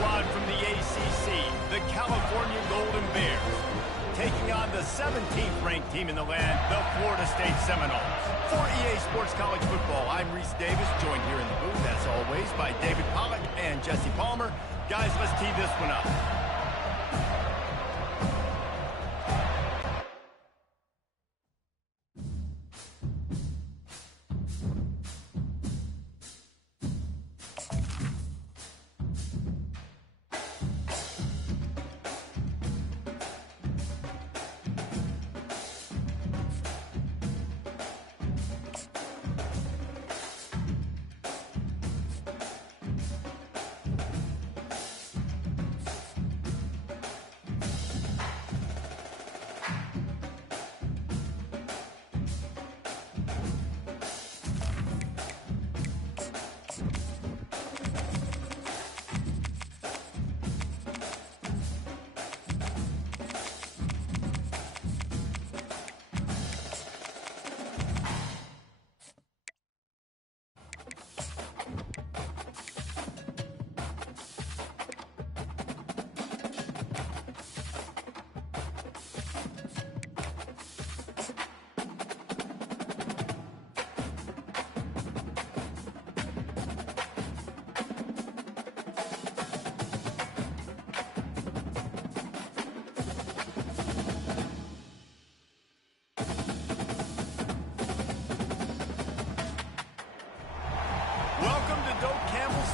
squad from the ACC, the California Golden Bears, taking on the 17th ranked team in the land, the Florida State Seminoles. For EA Sports College Football, I'm Reese Davis, joined here in the booth, as always, by David Pollack and Jesse Palmer. Guys, let's tee this one up.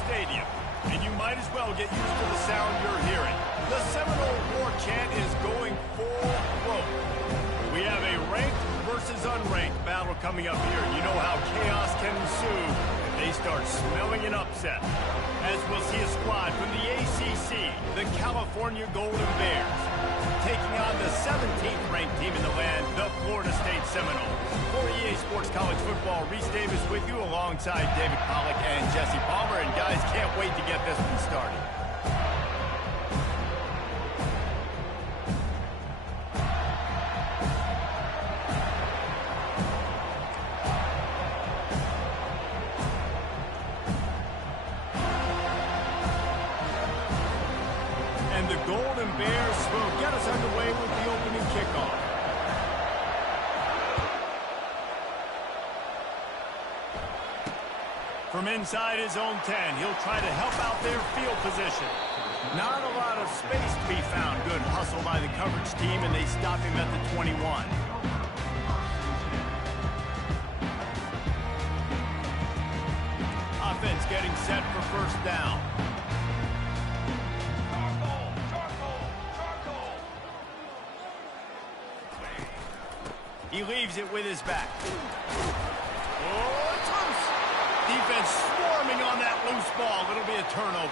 Stadium, and you might as well get used to the sound you're hearing. The Seminole War chant is going full throat. We have a ranked versus unranked battle coming up here. You know how chaos can ensue if they start smelling an upset. As we'll see a squad from the ACC, the California Golden Bears, taking on the 17th ranked team in the land, the Florida State Seminoles. For EA Sports College Football, Reese Davis with you alongside David Pollack and Jesse Palmer. And guys, can't wait to get this one started. And the Golden Bears will get us underway with the opening kickoff. From inside his own 10, he'll try to help out their field position. Not a lot of space to be found. Good hustle by the coverage team, and they stop him at the 21. Offense getting set for first down. He leaves it with his back. Oh, it's loose. Defense swarming on that loose ball. It'll be a turnover.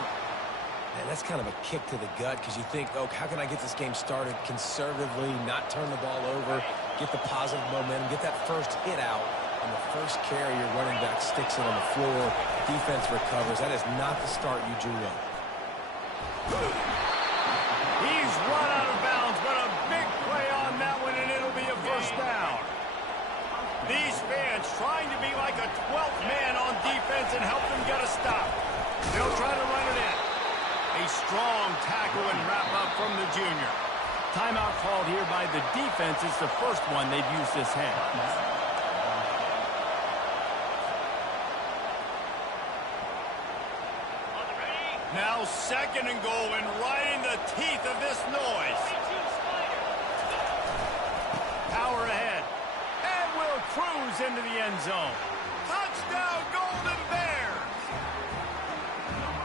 Man, that's kind of a kick to the gut because you think, oh, how can I get this game started conservatively, not turn the ball over, get the positive momentum, get that first hit out, and the first carry, your running back sticks it on the floor. Defense recovers. That is not the start you drew up. He's run out of bounds, but a big play on that one, and it'll be a first down. These fans trying to be like a 12th man on defense and help them get a stop. They'll try to run it in. A strong tackle and wrap up from the junior. Timeout called here by the defense. It's the first one they've used this half. Now second and goal, and right in the teeth of this noise. Power ahead. And will cruise into the end zone. Touchdown, Golden Bears!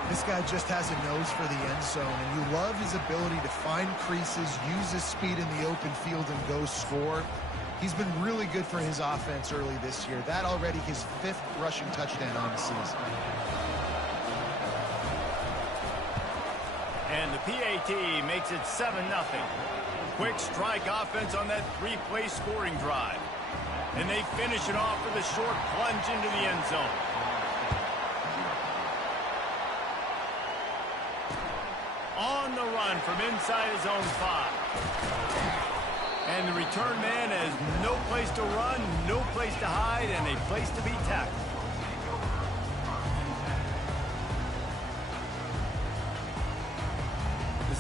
This guy just has a nose for the end zone, and you love his ability to find creases, use his speed in the open field, and go score. He's been really good for his offense early this year. That already his 5th rushing touchdown on the season. And the PAT makes it 7-0. Quick strike offense on that 3-play scoring drive. And they finish it off with a short plunge into the end zone. On the run from inside his own 5. And the return man has no place to run, no place to hide, and a place to be tackled.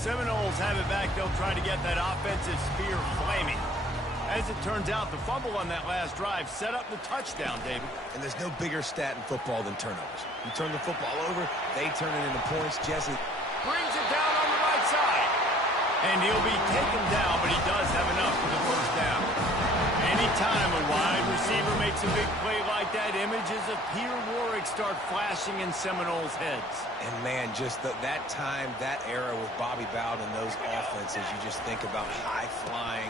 Seminoles have it back. They'll try to get that offensive spear flaming. As it turns out, the fumble on that last drive set up the touchdown, David. And there's no bigger stat in football than turnovers. You turn the football over, they turn it into points. Jesse brings it down on the right side. And he'll be taken down, but he does have enough for the first down. Anytime a wide receiver makes a big play like that, images of Peter Warrick start flashing in Seminoles' heads. And, man, just that time, that era with Bobby Bowden and those offenses, you just think about high-flying,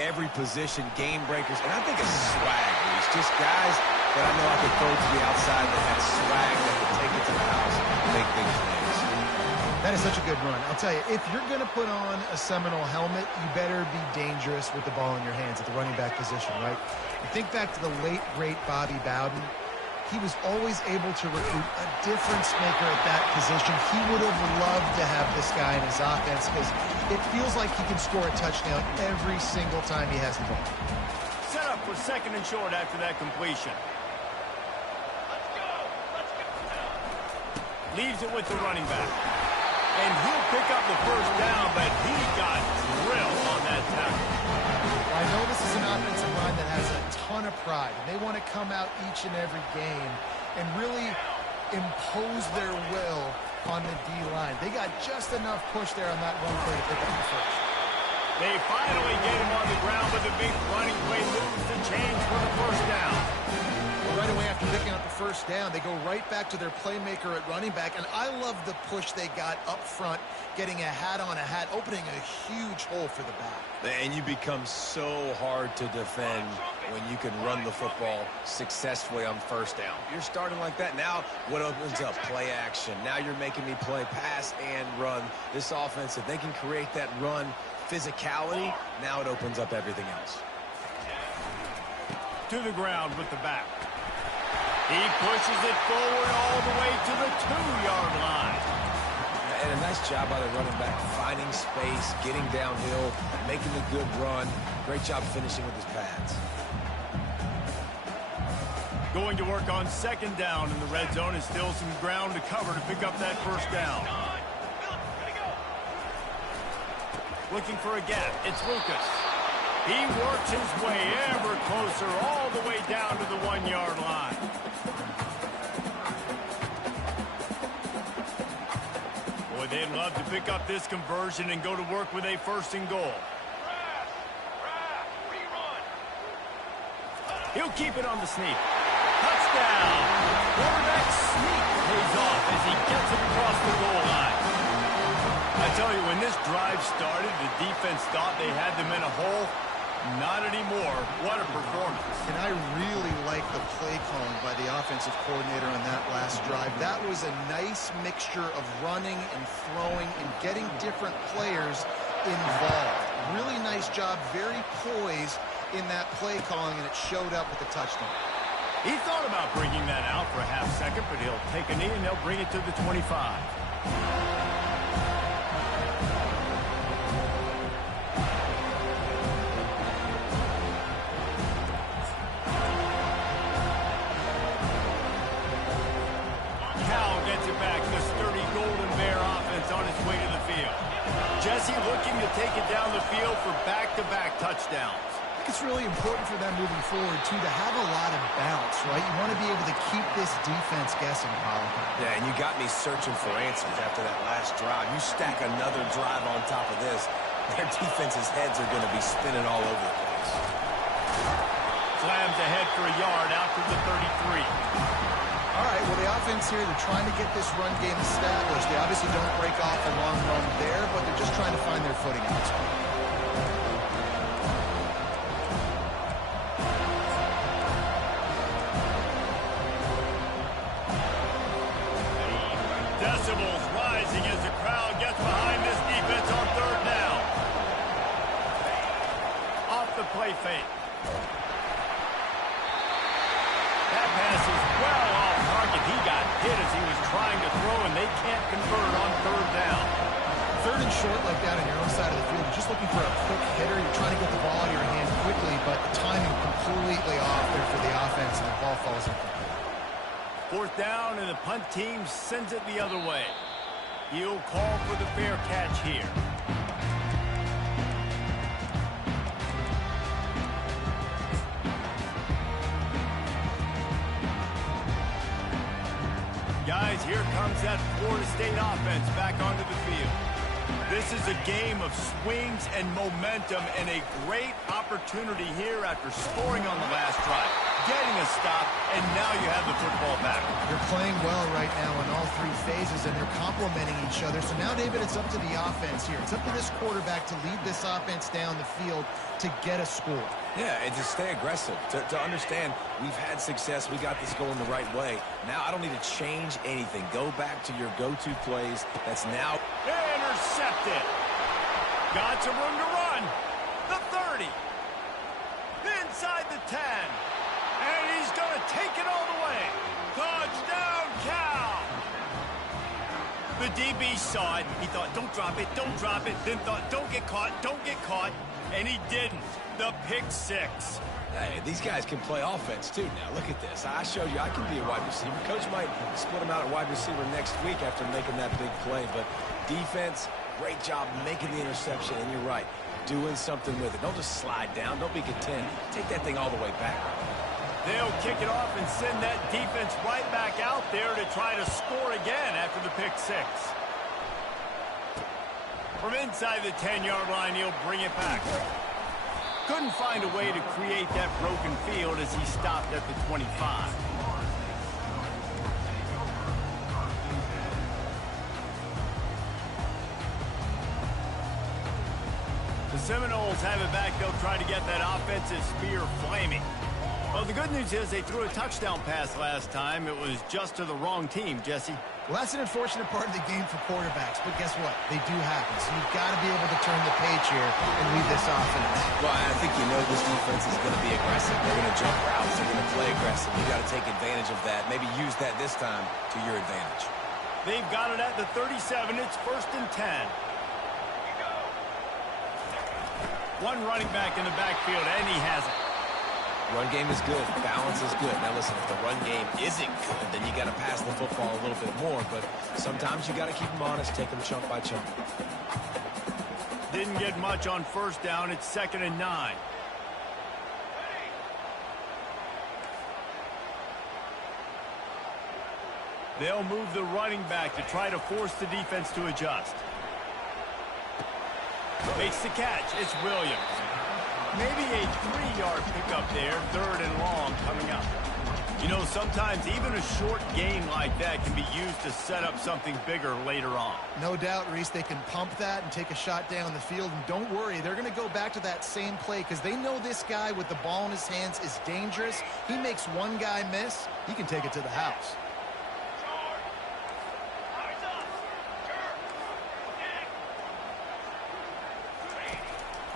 every position, game breakers. And I think it's swag, Reese. Just guys that I know I could throw to the outside that had swag that could take it to the house and make big plays. That is such a good run. I'll tell you, if you're going to put on a Seminole helmet, you better be dangerous with the ball in your hands at the running back position, right? You think back to the late, great Bobby Bowden. He was always able to recruit a difference maker at that position. He would have loved to have this guy in his offense because it feels like he can score a touchdown every single time he has the ball. Set up for second and short after that completion. Leaves it with the running back. And he'll pick up the first down, but he got drilled on that tackle. I know this is an offensive line that has a ton of pride, and they want to come out each and every game and really impose their will on the D-line. They got just enough push there on that run play to pick up the first. They finally get him on the ground, but the big running play moves the chains for the first down. Right away after picking up the first down, they go right back to their playmaker at running back, and I love the push they got up front, getting a hat on a hat, opening a huge hole for the back. And you become so hard to defend when you can run the football successfully on first down. You're starting like that. Now what opens up? Play action. Now you're making me play pass and run. This offense, if they can create that run physicality, now it opens up everything else. To the ground with the back. He pushes it forward all the way to the 2-yard line. And a nice job by the running back, finding space, getting downhill, making a good run. Great job finishing with his pads. Going to work on second down in the red zone, and still some ground to cover to pick up that first down. Looking for a gap. It's Lucas. He works his way ever closer all the way down to the 1-yard line. Boy, they'd love to pick up this conversion and go to work with a first and goal. He'll keep it on the sneak. Touchdown! Quarterback sneak pays off as he gets it across the goal line. I tell you, when this drive started, the defense thought they had them in a hole. Not anymore. What a performance. And I really like the play calling by the offensive coordinator on that last drive. That was a nice mixture of running and throwing and getting different players involved. Really nice job, very poised in that play calling, and it showed up with the touchdown. He thought about bringing that out for a half second, but he'll take a knee and they'll bring it to the 25. Jesse looking to take it down the field for back-to-back touchdowns. I think it's really important for them moving forward, too, to have a lot of bounce, right? You want to be able to keep this defense guessing, Colin. Yeah, and you got me searching for answers after that last drive. You stack another drive on top of this, their defense's heads are going to be spinning all over the place. Slams ahead for a yard out to the 33. All right, well, the offense here, they're trying to get this run game established. They obviously don't break off a long run there, but they're just trying to find their footing in this one. Decibels rising as the crowd gets behind this defense on third down. Off the play fake. That pass is well off target. He got hit as he was trying to throw, and they can't convert on third down. Third and short like that on your own side of the field. You're just looking for a quick hitter. You're trying to get the ball out of your hand quickly, but the timing completely off there for the offense, and the ball falls incomplete. Fourth down, and the punt team sends it the other way. He'll call for the fair catch here. Guys, here comes that Florida State offense back onto the field. This is a game of swings and momentum and a great opportunity here after scoring on the last drive, getting a stop, and now you have the football back. They're playing well right now in all three phases, and they're complementing each other. So now, David, it's up to the offense here. It's up to this quarterback to lead this offense down the field to get a score. Yeah, and to stay aggressive, to understand we've had success, we got this going the right way. Now I don't need to change anything. Go back to your go-to plays. That's now intercepted. Got some room to run. The 30. Inside the 10. And he's going to take it all the way. Touchdown, Cal. The DB saw it. He thought, don't drop it, don't drop it. Then thought, don't get caught, don't get caught. And he didn't. The pick six. Hey, these guys can play offense, too. Now, look at this. I showed you I can be a wide receiver. Coach might split him out at wide receiver next week after making that big play. But defense, great job making the interception. And you're right, doing something with it. Don't just slide down. Don't be content. Take that thing all the way back. They'll kick it off and send that defense right back out there to try to score again after the pick six. From inside the 10-yard line, he'll bring it back. Couldn't find a way to create that broken field as he stopped at the 25. The Seminoles have it back. They'll try to get that offensive spear flaming. Well, the good news is they threw a touchdown pass last time. It was just to the wrong team, Jesse. Well, that's an unfortunate part of the game for quarterbacks, but guess what? They do happen. So you've got to be able to turn the page here and lead this offense. Well, I think you know this defense is going to be aggressive. They're going to jump routes. They're going to play aggressive. You got to take advantage of that. Maybe use that this time to your advantage. They've got it at the 37. It's 1st and 10. One running back in the backfield, and he has it. Run game is good. Balance is good. Now, listen, if the run game isn't good, then you got to pass the football a little bit more. But sometimes you got to keep them honest, take them chunk by chunk. Didn't get much on 1st down. It's 2nd and 9. They'll move the running back to try to force the defense to adjust. Makes the catch. It's Williams. Maybe a 3-yard pickup there, 3rd and long coming up. You know, sometimes even a short gain like that can be used to set up something bigger later on. No doubt, Reese, they can pump that and take a shot down the field. And don't worry, they're going to go back to that same play because they know this guy with the ball in his hands is dangerous. He makes one guy miss, he can take it to the house.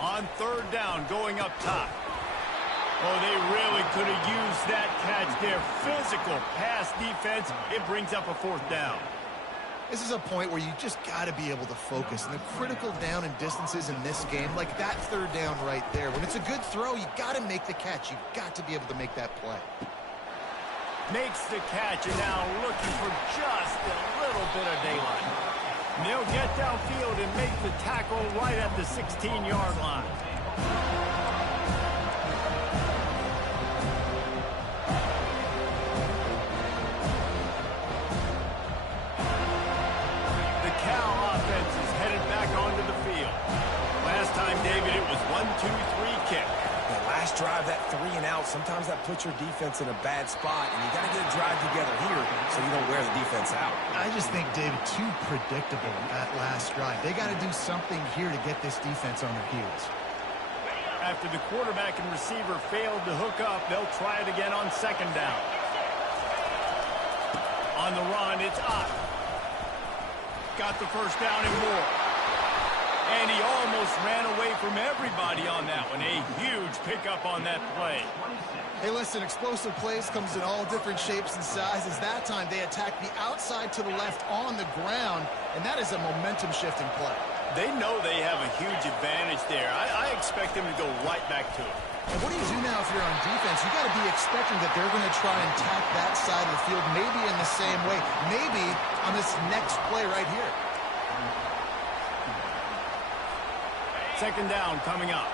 On 3rd down, going up top. Oh, they really could have used that catch there. Physical pass defense. It brings up a 4th down. This is a point where you just got to be able to focus. And the critical down and distances in this game, like that 3rd down right there, when it's a good throw, you got to make the catch. You've got to be able to make that play. Makes the catch, and now looking for just a little bit of daylight. And they'll get downfield and make the tackle right at the 16-yard line. The Cal offense is headed back onto the field. Last time, David, it was 1-2-3 kick. That last drive, that 3 and out, sometimes that puts your defense in a bad spot, and you got to get a drive together here so you don't wear the defense out. I just think, David, too predictable that last drive. They got to do something here to get this defense on their heels. After the quarterback and receiver failed to hook up, they'll try it again on 2nd down. On the run, it's Ott. Got the 1st down and more. And he almost ran away from everybody on that one. A huge pickup on that play. Hey, listen, explosive plays comes in all different shapes and sizes. That time, they attacked the outside to the left on the ground, and that is a momentum-shifting play. They know they have a huge advantage there. I expect them to go right back to it. And what do you do now if you're on defense? You got to be expecting that they're going to try and attack that side of the field, maybe in the same way, maybe on this next play right here. Second down coming up.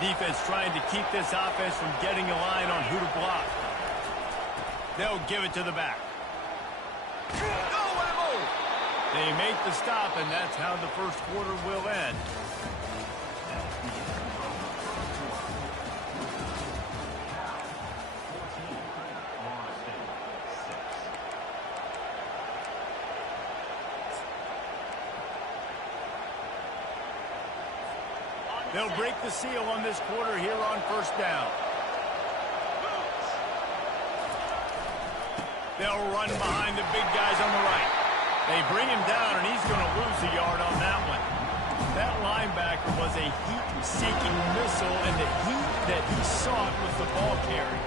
Defense trying to keep this offense from getting a line on who to block. They'll give it to the back. They make the stop, and that's how the first quarter will end. They'll break the seal on this quarter here on first down. They'll run behind the big guys on the right. They bring him down, and he's going to lose a yard on that one. That linebacker was a heat-seeking missile, and the heat that he sought was the ball carry.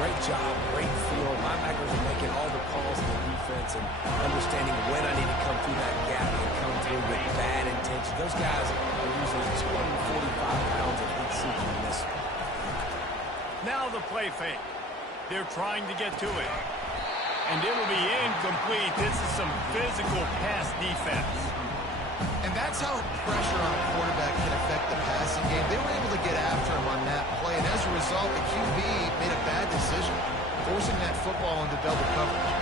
Great job, great feel. Linebackers are making all the calls in the defense and understanding when I need to come through that gap and come through with bad intention. Those guys are usually 245 pounds of heat-seeking missile. Now the play fake. They're trying to get to it. And it'll be incomplete. This is some physical pass defense. And that's how pressure on a quarterback can affect the passing game. They were able to get after him on that play, and as a result, the QB made a bad decision, forcing that football into double coverage.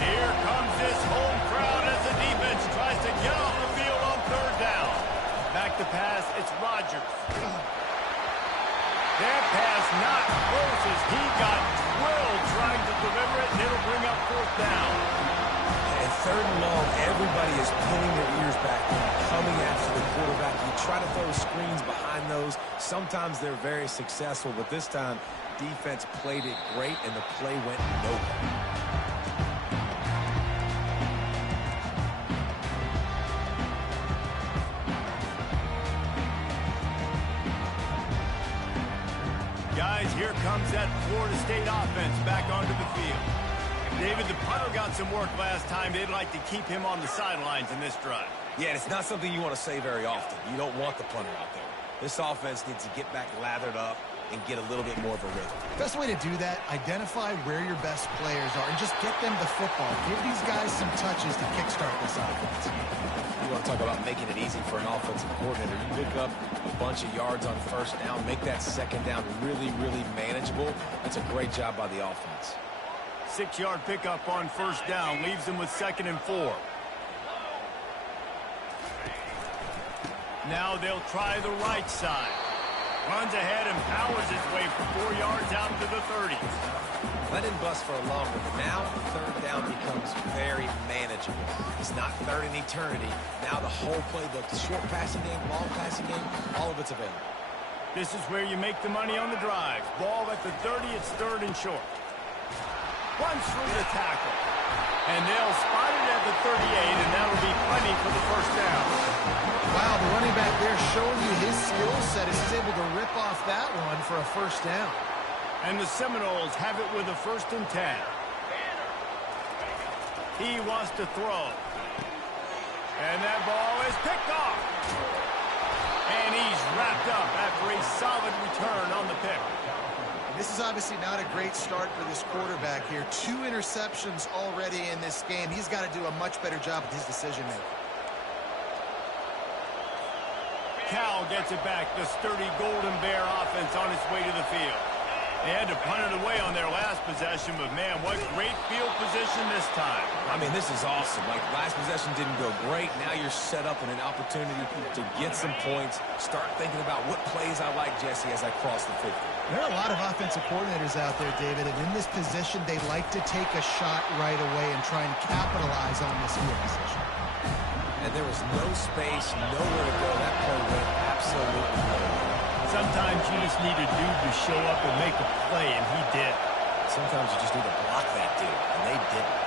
Here comes this home crowd as the defense tries to get off the field on third down. Back to pass, it's Rodgers. That pass not close as he got drilled trying to deliver it, and it'll bring up fourth down. And third and long, everybody is pinning their ears back and coming after the quarterback. You try to throw screens behind those. Sometimes they're very successful, but this time, defense played it great, and the play went nowhere. Guys, here comes that Florida State offense back onto the field. David, the punter got some work last time. They'd like to keep him on the sidelines in this drive. Yeah, it's not something you want to say very often. You don't want the punter out there. This offense needs to get back lathered up and get a little bit more of a rhythm. Best way to do that, identify where your best players are and just get them the football. Give these guys some touches to kickstart this offense. You want to talk about making it easy for an offensive coordinator. You pick up a bunch of yards on first down, make that second down really, really manageable. That's a great job by the offense. 6-yard pickup on first down leaves them with 2nd and 4. Now they'll try the right side. Runs ahead and powers his way for 4 yards out to the 30. Let him bust for a long one. Now third down becomes very manageable. It's not third in eternity. Now the whole playbook, the short passing game, long passing game, all of it's available. This is where you make the money on the drive. Ball at the 30, it's 3rd and short. Runs through the tackle. And they'll spot it at the 38, and that'll be plenty for the first down. Wow, the running back there showing you his skill set as he's able to rip off that one for a first down. And the Seminoles have it with a 1st and 10. He wants to throw. And that ball is picked off. And he's wrapped up after a solid return on the pick. This is obviously not a great start for this quarterback here. 2 interceptions already in this game. He's got to do a much better job with his decision-making. Cal gets it back. The sturdy Golden Bear offense on its way to the field. They had to punt it away on their last possession, but man, what great field position this time. I mean, this is awesome. Like, last possession didn't go great. Now you're set up in an opportunity to get some points. Start thinking about what plays I like, Jesse, as I cross the 50. There are a lot of offensive coordinators out there, David, and in this position, they like to take a shot right away and try and capitalize on this field position. And there was no space, nowhere to go. That play went absolutely nowhere. Sometimes you just need a dude to show up and make a play, and he did. Sometimes you just need to block that dude, and they didn't.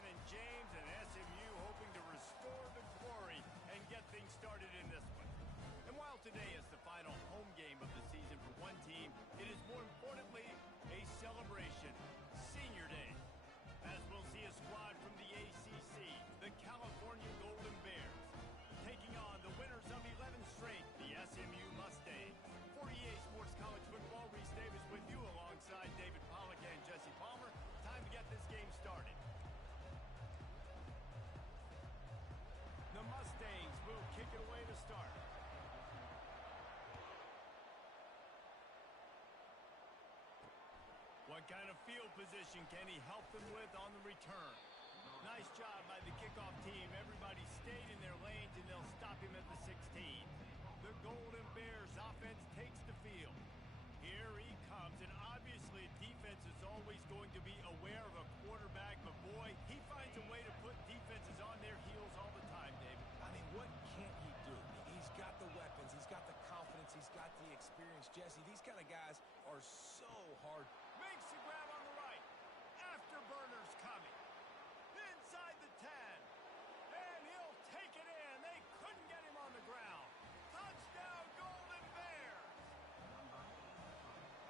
Jackson and James, and SMU hoping to restore the glory and get things started in this one. And while today is the final home game of the season for one team, it is more importantly a celebration, Senior Day, as we'll see a squad from the ACC, the California Golden Bears, taking on the winners of 11 straight, the SMU Mustangs. For EA Sports College Football, Reese Davis with you alongside David Pollack and Jesse Palmer. Time to get this game started. The Mustangs will kick it away to start. What kind of field position can he help them with on the return? Nice job by the kickoff team. Everybody stayed in their lanes, and they'll stop him at the 16. The Golden Bears offense takes the field. Here he comes, and obviously defense is always going to be aware of a quarterback, but boy, he finds a way to put defenses on their heels all the time, David. I mean, what can't he do? He's got the weapons, he's got the confidence, he's got the experience. Jesse, these kind of guys are so hard. Makes the grab on the right. Afterburners coming. Inside the 10. And he'll take it in. They couldn't get him on the ground. Touchdown, Golden Bears.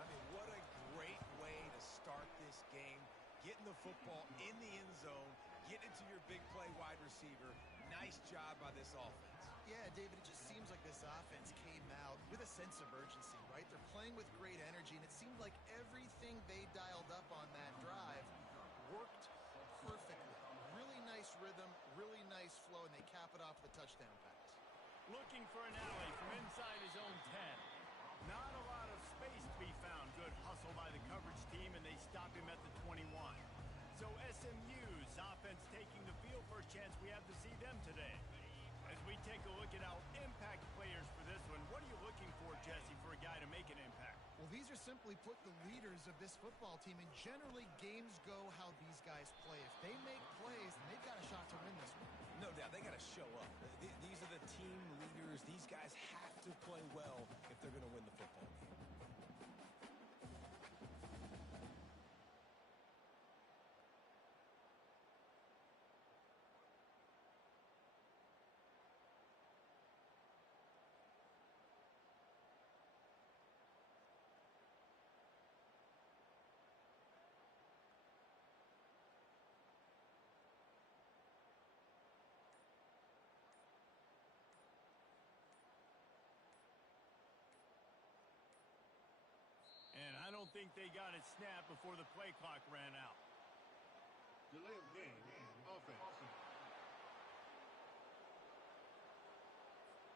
I mean, what a great way to start this game. Getting the football in the end zone, getting it to your big play wide receiver. Nice job by this offense. Yeah, David, it just seems like this offense came out with a sense of urgency, right? They're playing with great energy, and it seemed like everything they dialed up on that drive worked perfectly. Really nice rhythm, really nice flow, and they cap it off with a touchdown pass. Looking for an alley from inside his own 10. Not a lot of space to be found. Good hustle by the coverage team, and they stop him at the 21. So SMU's offense taking the field. First chance we have to see them today. As we take a look at our impact players for this one, what are you looking for, Jesse, for a guy to make an impact? Well, these are simply put the leaders of this football team, and generally games go how these guys play. If they make plays, then they've got a shot to win this one. No doubt, they got to show up. These are the team leaders. These guys have to play well if they're going to win the football game. And I don't think they got it snapped before the play clock ran out. Delay of game, offense.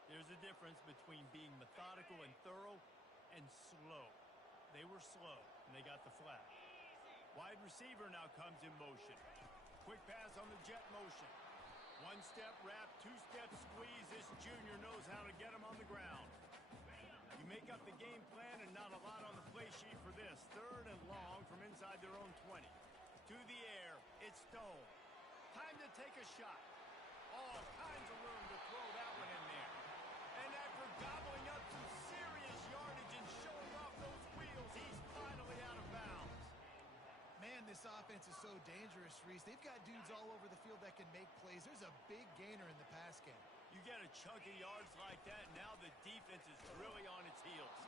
There's a difference between being methodical and thorough and slow. They were slow, and they got the flag. Wide receiver now comes in motion. Quick pass on the jet motion. One step wrap, two step squeeze. This junior knows how to get him on the ground. You make up the game plan, and not a lot on the play sheet for this. Third and long from inside their own 20. To the air, it's Stone. Time to take a shot. All kinds of room to throw that one in there. And after gobbling up some serious yardage and showing off those wheels, he's finally out of bounds. Man, this offense is so dangerous, Reese. They've got dudes all over the field that can make plays. There's a big gainer in the pass game. You get a chunk of yards like that, now the defense is really on its heels.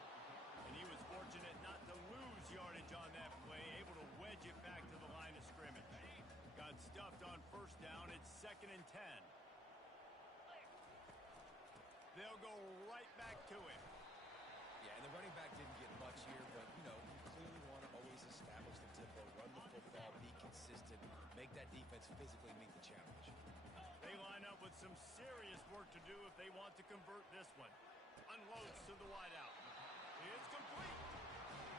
And he was fortunate not to lose yardage on that play, able to wedge it back to the line of scrimmage. Got stuffed on first down. It's 2nd and 10. They'll go right back to him. Yeah, and the running back didn't get much here, but, you know, you clearly want to always establish the tempo, run the football, be consistent, make that defense physically meet the challenge. They line up with some serious work to do if they want to convert this one. Unloads to the wideout. It's complete.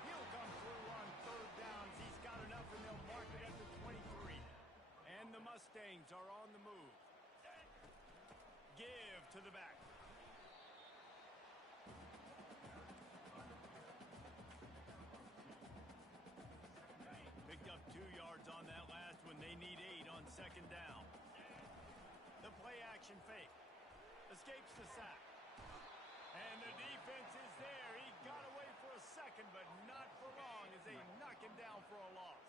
He'll come through on third downs. He's got enough, and they'll mark it at the 23. And the Mustangs are on the move. Give to the back. Picked up 2 yards on that last one. They need 8 on 2nd down. The play action fake. Escapes the sack. And the defense is there. He got away for a second, but not for long as they knock him down for a loss.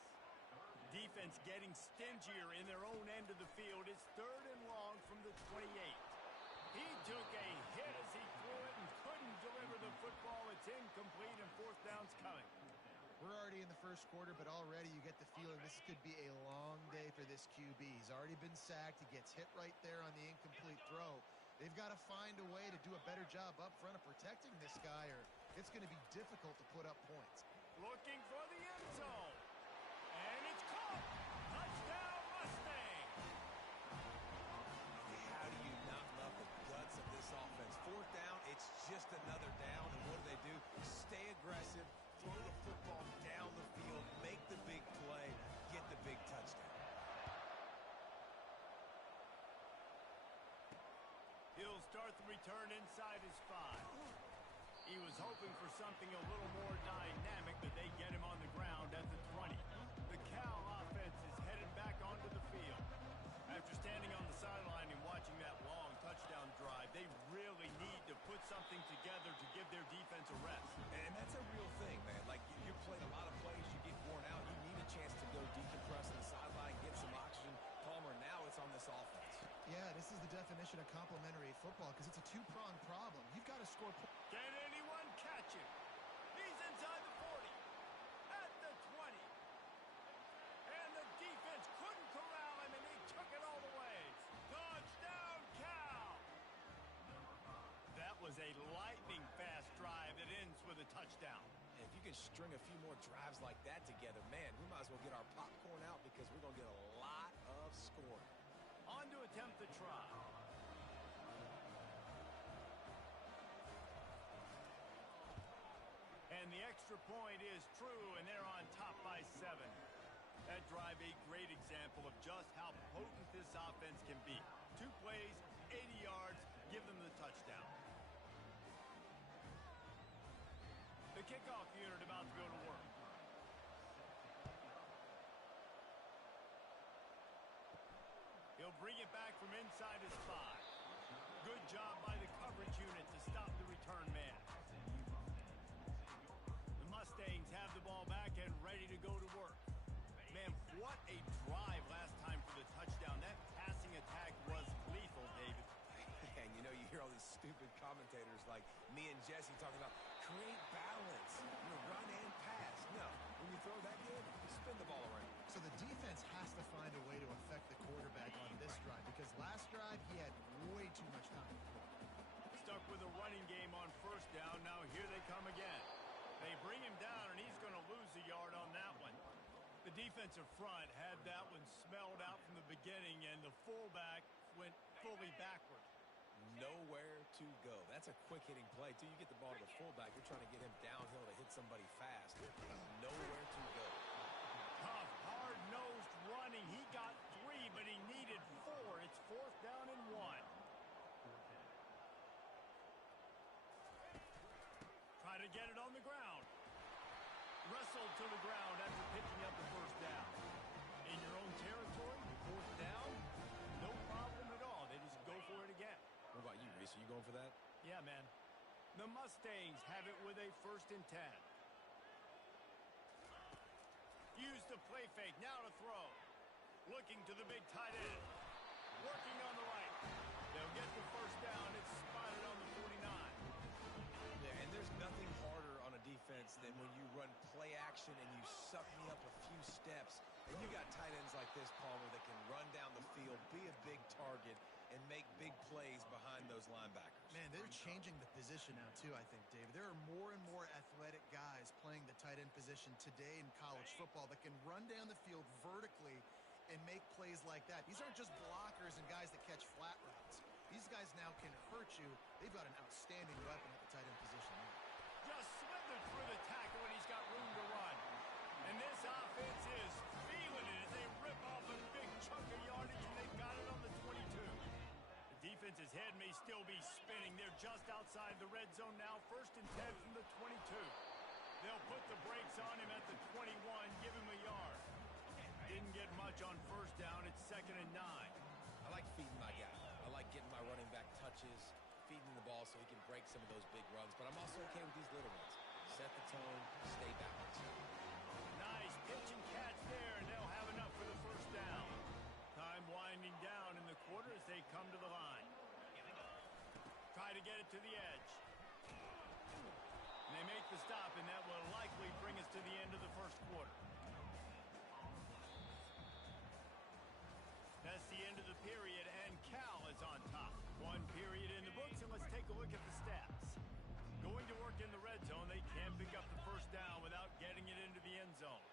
defense getting stingier in their own end of the field. It's 3rd and long from the 28. He took a hit as he threw it and couldn't deliver the football. It's incomplete, and 4th down's coming. We're already in the first quarter, but already you get the feeling this could be a long day for this QB. He's already been sacked. He gets hit right there on the incomplete throw. They've got to find a way to do a better job up front of protecting this guy, or it's going to be difficult to put up points. Looking for the end zone. And it's caught. Touchdown, Mustang. How do you not love the guts of this offense? 4th down, it's just another down, and what do? Stay aggressive, throw the football down the field, make the big play, get the big touchdown. He'll start the return inside his 5. He was hoping for something a little more dynamic, but they get him on the ground at the 20. The Cal offense is headed back onto the field. After standing on the sideline and watching that long touchdown drive, they really need to put something together to give their defense a rest. And that's a real thing, man. Like, you played a lot of plays, you get worn out, you need a chance to go decompress on the sideline, get some oxygen. Palmer, now it's on this offense. Yeah, this is the definition of complementary football because it's a two-pronged problem. You've got to score points. Can anyone catch him? He's inside the 40, at the 20. And the defense couldn't corral him, and he took it all the way. Touchdown, Cal! That was a lightning-fast drive that ends with a touchdown. And if you can string a few more drives like that together, man, we might as well get our popcorn out because we're going to get a lot of scoring. On to attempt the try. And the extra point is true, and they're on top by 7. That drive, a great example of just how potent this offense can be. 2 plays, 80 yards, give them the touchdown. The kickoff unit about to go to work. He'll bring it back from inside his 5. Good job by the coverage unit to stop the return man. The Mustangs have the ball back and ready to go to work. Man, what a drive last time for the touchdown. That passing attack was lethal, David. And you know, you hear all these stupid commentators like me and Jesse talking about create balance, run and pass. No, when you throw that good, you spin the ball around. So the defense has to find a way to affect the quarterback on this drive because last drive he had way too much time. Stuck with a running game on 1st down. Now here they come again. They bring him down, and he's going to lose a yard on that one. The defensive front had that one smelled out from the beginning, and the fullback went fully backward. Nowhere to go. That's a quick-hitting play, too. You get the ball to the fullback. You're trying to get him downhill to hit somebody fast. Nowhere to go. Tough, hard-nosed running. He got 3, but he needed 4. It's 4th down and 1. Try to get it on the ground. Wrestled to the ground after picking up the 1st down. In your own territory, 4th down, no problem at all. They just go for it again. What about you, Reese? Are you going for that? Yeah, man. The Mustangs have it with a 1st and 10. Use the play fake, now to throw. Looking to the big tight end. Working on the right. They'll get the 1st down. It's spotted on the 49. Yeah, and there's nothing harder on a defense than when you run play action and you suck me up a few steps. And you got tight ends like this, Palmer, that can run down the field, be a big target, and make big plays behind those linebackers. Man, they're changing the position now, too, I think, David. There are more and more athletic guys playing the tight end position today in college football that can run down the field vertically and make plays like that. These aren't just blockers and guys that catch flat routes. These guys now can hurt you. They've got an outstanding weapon at the tight end position now. Just slithered through the tackle, and he's got room to run. And this offense is feeling it as they rip off a big chunk of yardage, and they've got it on the 22. The defense's head may still be spinning. They're just outside the red zone now. 1st and 10 from the 22. They'll put the brakes on him at the 21, give him a yard. Didn't get much on 1st down. It's 2nd and 9. I like feeding my guy. I like getting my running back touches, feeding the ball so he can break some of those big runs. But I'm also okay with these little ones. Set the tone, stay balanced. Nice pitch and catch there, and they'll have enough to the end of the first quarter. That's the end of the period, and Cal is on top. One period in the books, and let's take a look at the stats. Going to work in the red zone, they can pick up the first down without getting it into the end zone.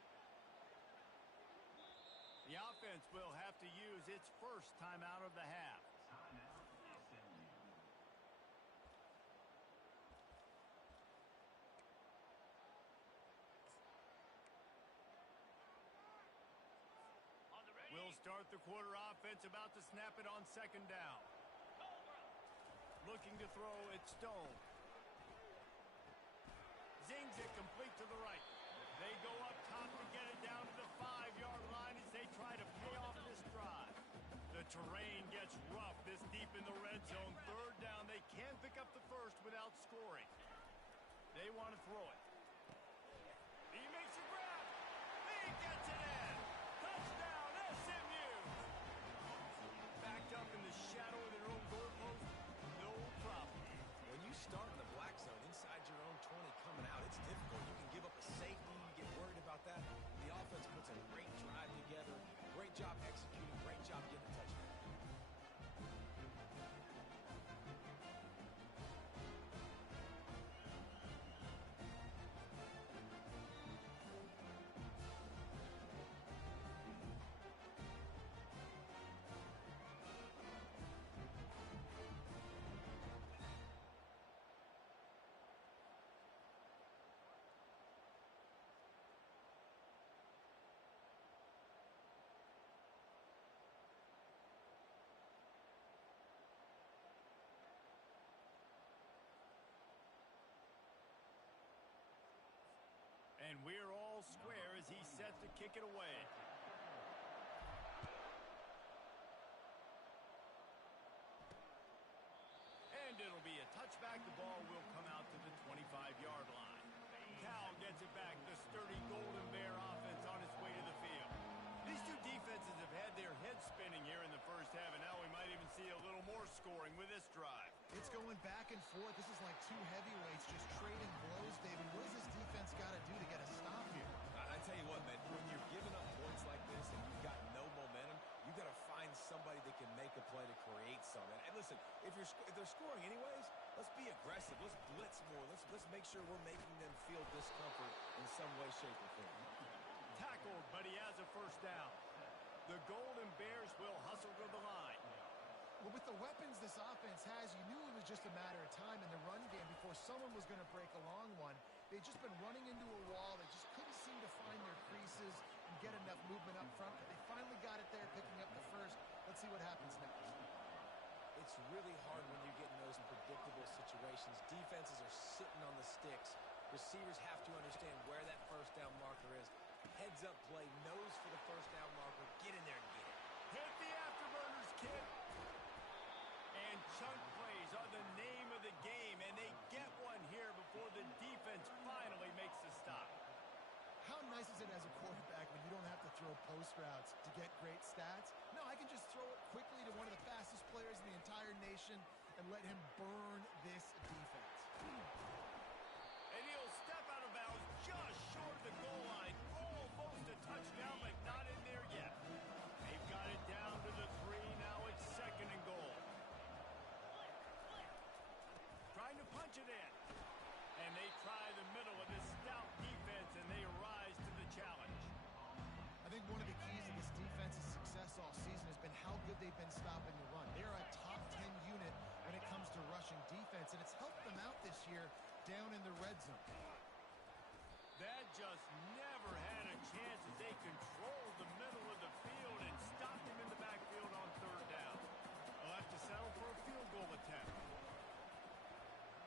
The offense will have to use its first timeout of the half. We'll start the quarter. Offense about to snap it on second down. Looking to throw, it's Stone. Zings it complete to the right. They go up top to get it down to the 5-yard line as they try to pay off this drive. The terrain gets rough this deep in the red zone. Third down, they can pick up the first without scoring. They want to throw it. He makes a grab. He gets it in. Touchdown, SMU. Backed up in the shadow of their own goalpost, no problem. When you start in the black zone inside your own 20 coming out, it's difficult. You can give up a safety. You get worried about that. The offense puts a great drive together. Great job executing. Great job getting a touchdown. And we're all square as he's set to kick it away. And it'll be a touchback. The ball will come out to the 25-yard line. Cal gets it back. The sturdy Golden Bear offense on its way to the field. These two defenses have had their heads spinning here in the first half, and now we might even see a little more scoring with this drive. It's going back and forth. This is like two heavyweights just trading blows, David. What does this defense got to do to get a stop here? I tell you what, man, when you're giving up points like this and you've got no momentum, you got to find somebody that can make a play to create something. And listen, if they're scoring anyways, let's be aggressive. Let's blitz more. Let's make sure we're making them feel discomfort in some way, shape, or form. Tackled, but he has a first down. The Golden Bears will hustle to the line. Well, with the weapons this offense has, you knew it was just a matter of time in the run game before someone was going to break a long one. They'd just been running into a wall. They just couldn't seem to find their creases and get enough movement up front, but they finally got it there, picking up the first. Let's see what happens next. It's really hard when you get in those predictable situations. Defenses are sitting on the sticks. Receivers have to understand where that first down marker is. Heads up play, nose for the first down marker. Get in there and get it. Hit the afterburners, kid. And chunk plays are the name of the game, and they get one here before the defense finally makes the stop. How nice is it as a quarterback when you don't have to throw post routes to get great stats? No, I can just throw it quickly to one of the fastest players in the entire nation and let him burn this defense. And he'll step out of bounds just short of the goal line. Almost a touchdown, but not in there yet. They've got it down to the 3. Now it's second and goal. Trying to punch it in. And they try the middle of this stout defense, and they rise to the challenge. I think one of the keys to this defense's success all season has been how good they've been stopping the run. They're a top 10 unit when it comes to rushing defense, and it's helped them out this year down in the red zone. That just never had a chance as they controlled the middle of the field and stopped him in the backfield on third down. They'll have to settle for a field goal attempt.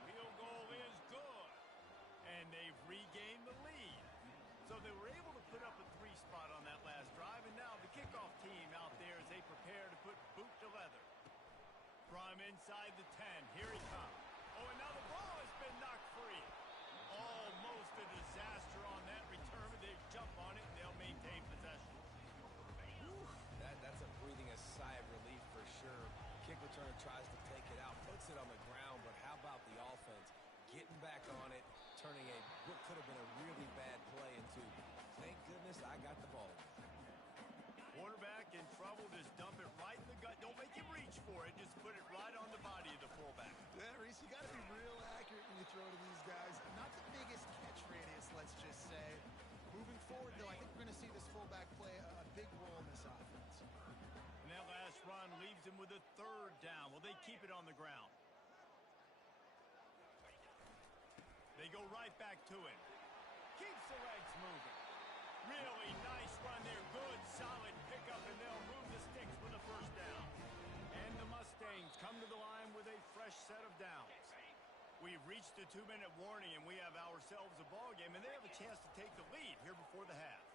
Field goal is good. And they've regained the lead. So they were able to put up a 3 spot on that last drive, and now the kickoff team out there as they prepare to put boot to leather. From inside the 10, here he comes. Oh, and now the ball has been knocked free. Almost a disaster on that return, but they jump on it and they'll maintain possession. That's a breathing a sigh of relief for sure. Kick returner tries to take it out, puts it on the ground, but how about the offense? Getting back on it, turning what could have been a really bad play into is you got to be real accurate when you throw to these guys. Not the biggest catch radius, let's just say. Moving forward, though, I think we're going to see this fullback play a big role in this offense. And that last run leaves him with a 3rd down. Well, they keep it on the ground. They go right back to him. Keeps the legs moving. Really nice run there. Good, solid pickup, and they'll move the sticks with a 1st down. And the Mustangs come to the line with a fresh set of downs. We've reached the 2-minute warning, and we have ourselves a ball game, and they have a chance to take the lead here before the half.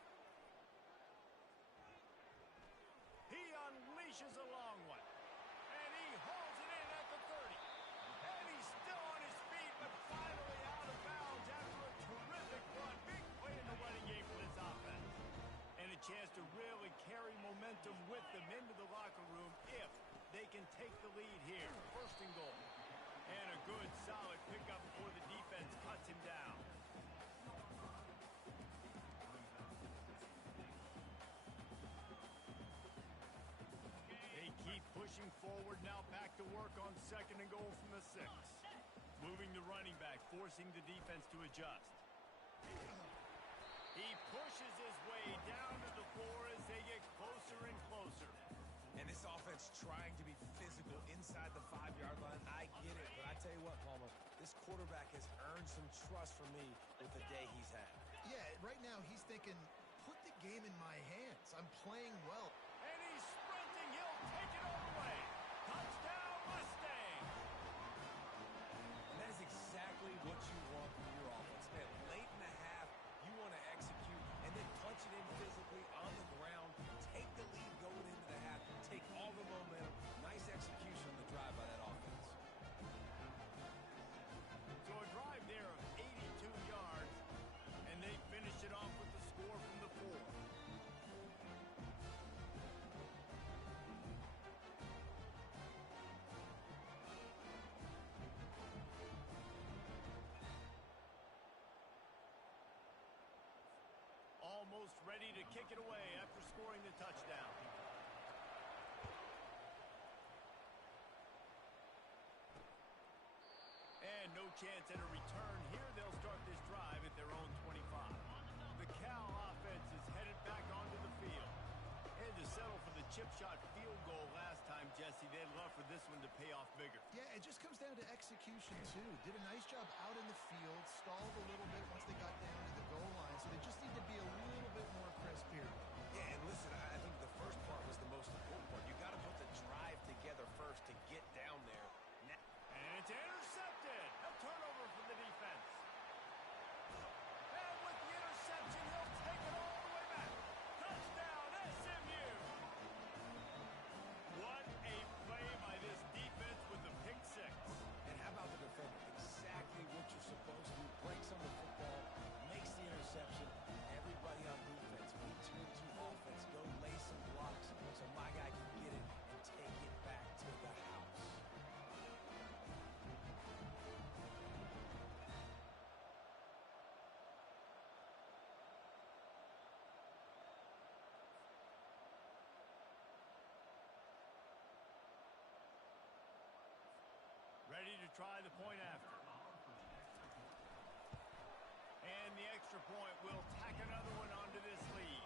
He unleashes a long one, and he hauls it in at the 30. And he's still on his feet, but finally out of bounds after a terrific run. Big play in the running game for this offense. And a chance to really carry momentum with them into the locker room if they can take the lead here. 1st and goal. And a good, solid pickup before the defense cuts him down. They keep pushing forward, now back to work on 2nd and goal from the 6. Moving the running back, forcing the defense to adjust. He pushes his way down to the floor as they get closer and closer. And this offense trying to be physical inside the 5-yard line. I get it, but I tell you what, Palmer, this quarterback has earned some trust from me with the day he's had. Yeah, right now he's thinking, put the game in my hands. I'm playing well. And he's sprinting. He'll take it all the way. Touchdown, Mustang! And that is exactly what you want from your offense. Man, late in the half, you want to execute and then punch it in physically on the ground, take the lead going into the half, take all the momentum. Nice execution on the drive by that offense. So a drive there of 82 yards, and they finished it off with the score from the 4. Almost ready to kick it away after scoring the touchdown. And no chance at a return here. They'll start this drive at their own 25. The Cal offense is headed back onto the field. Had to settle for the chip shot field goal last time, Jesse. They'd love for this one to pay off bigger. Yeah, it just comes down to execution, too. Did a nice job out in the field, stalled a little bit once they got down to the goal line, so they just need to be a little bit more crisp here. Yeah, and listen, I think the first part was the most important part. You got to put the drive together first to get down there. And it's intercepted. A turnover for the defense. And with the interception, he'll take it all the way back. Touchdown, SMU. What a play by this defense with the pick 6. And how about the defender? Exactly what you're supposed to do. Breaks on the football, makes the interception. Everybody on defense, when tier 2 offense, go lay some blocks so my guy can get it and take it back to the house. Ready to try the point after. And the extra point will tack another one onto this lead.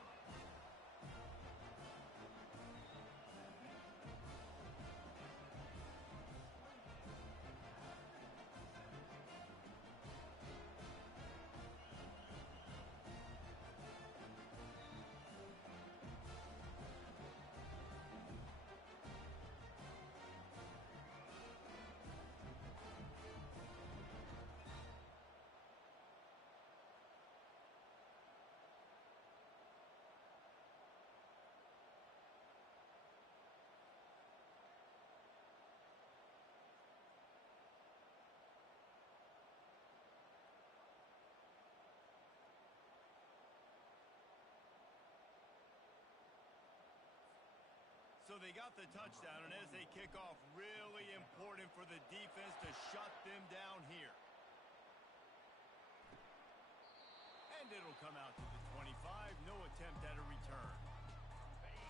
So they got the touchdown, and as they kick off, really important for the defense to shut them down here. And it'll come out to the 25. No attempt at a return.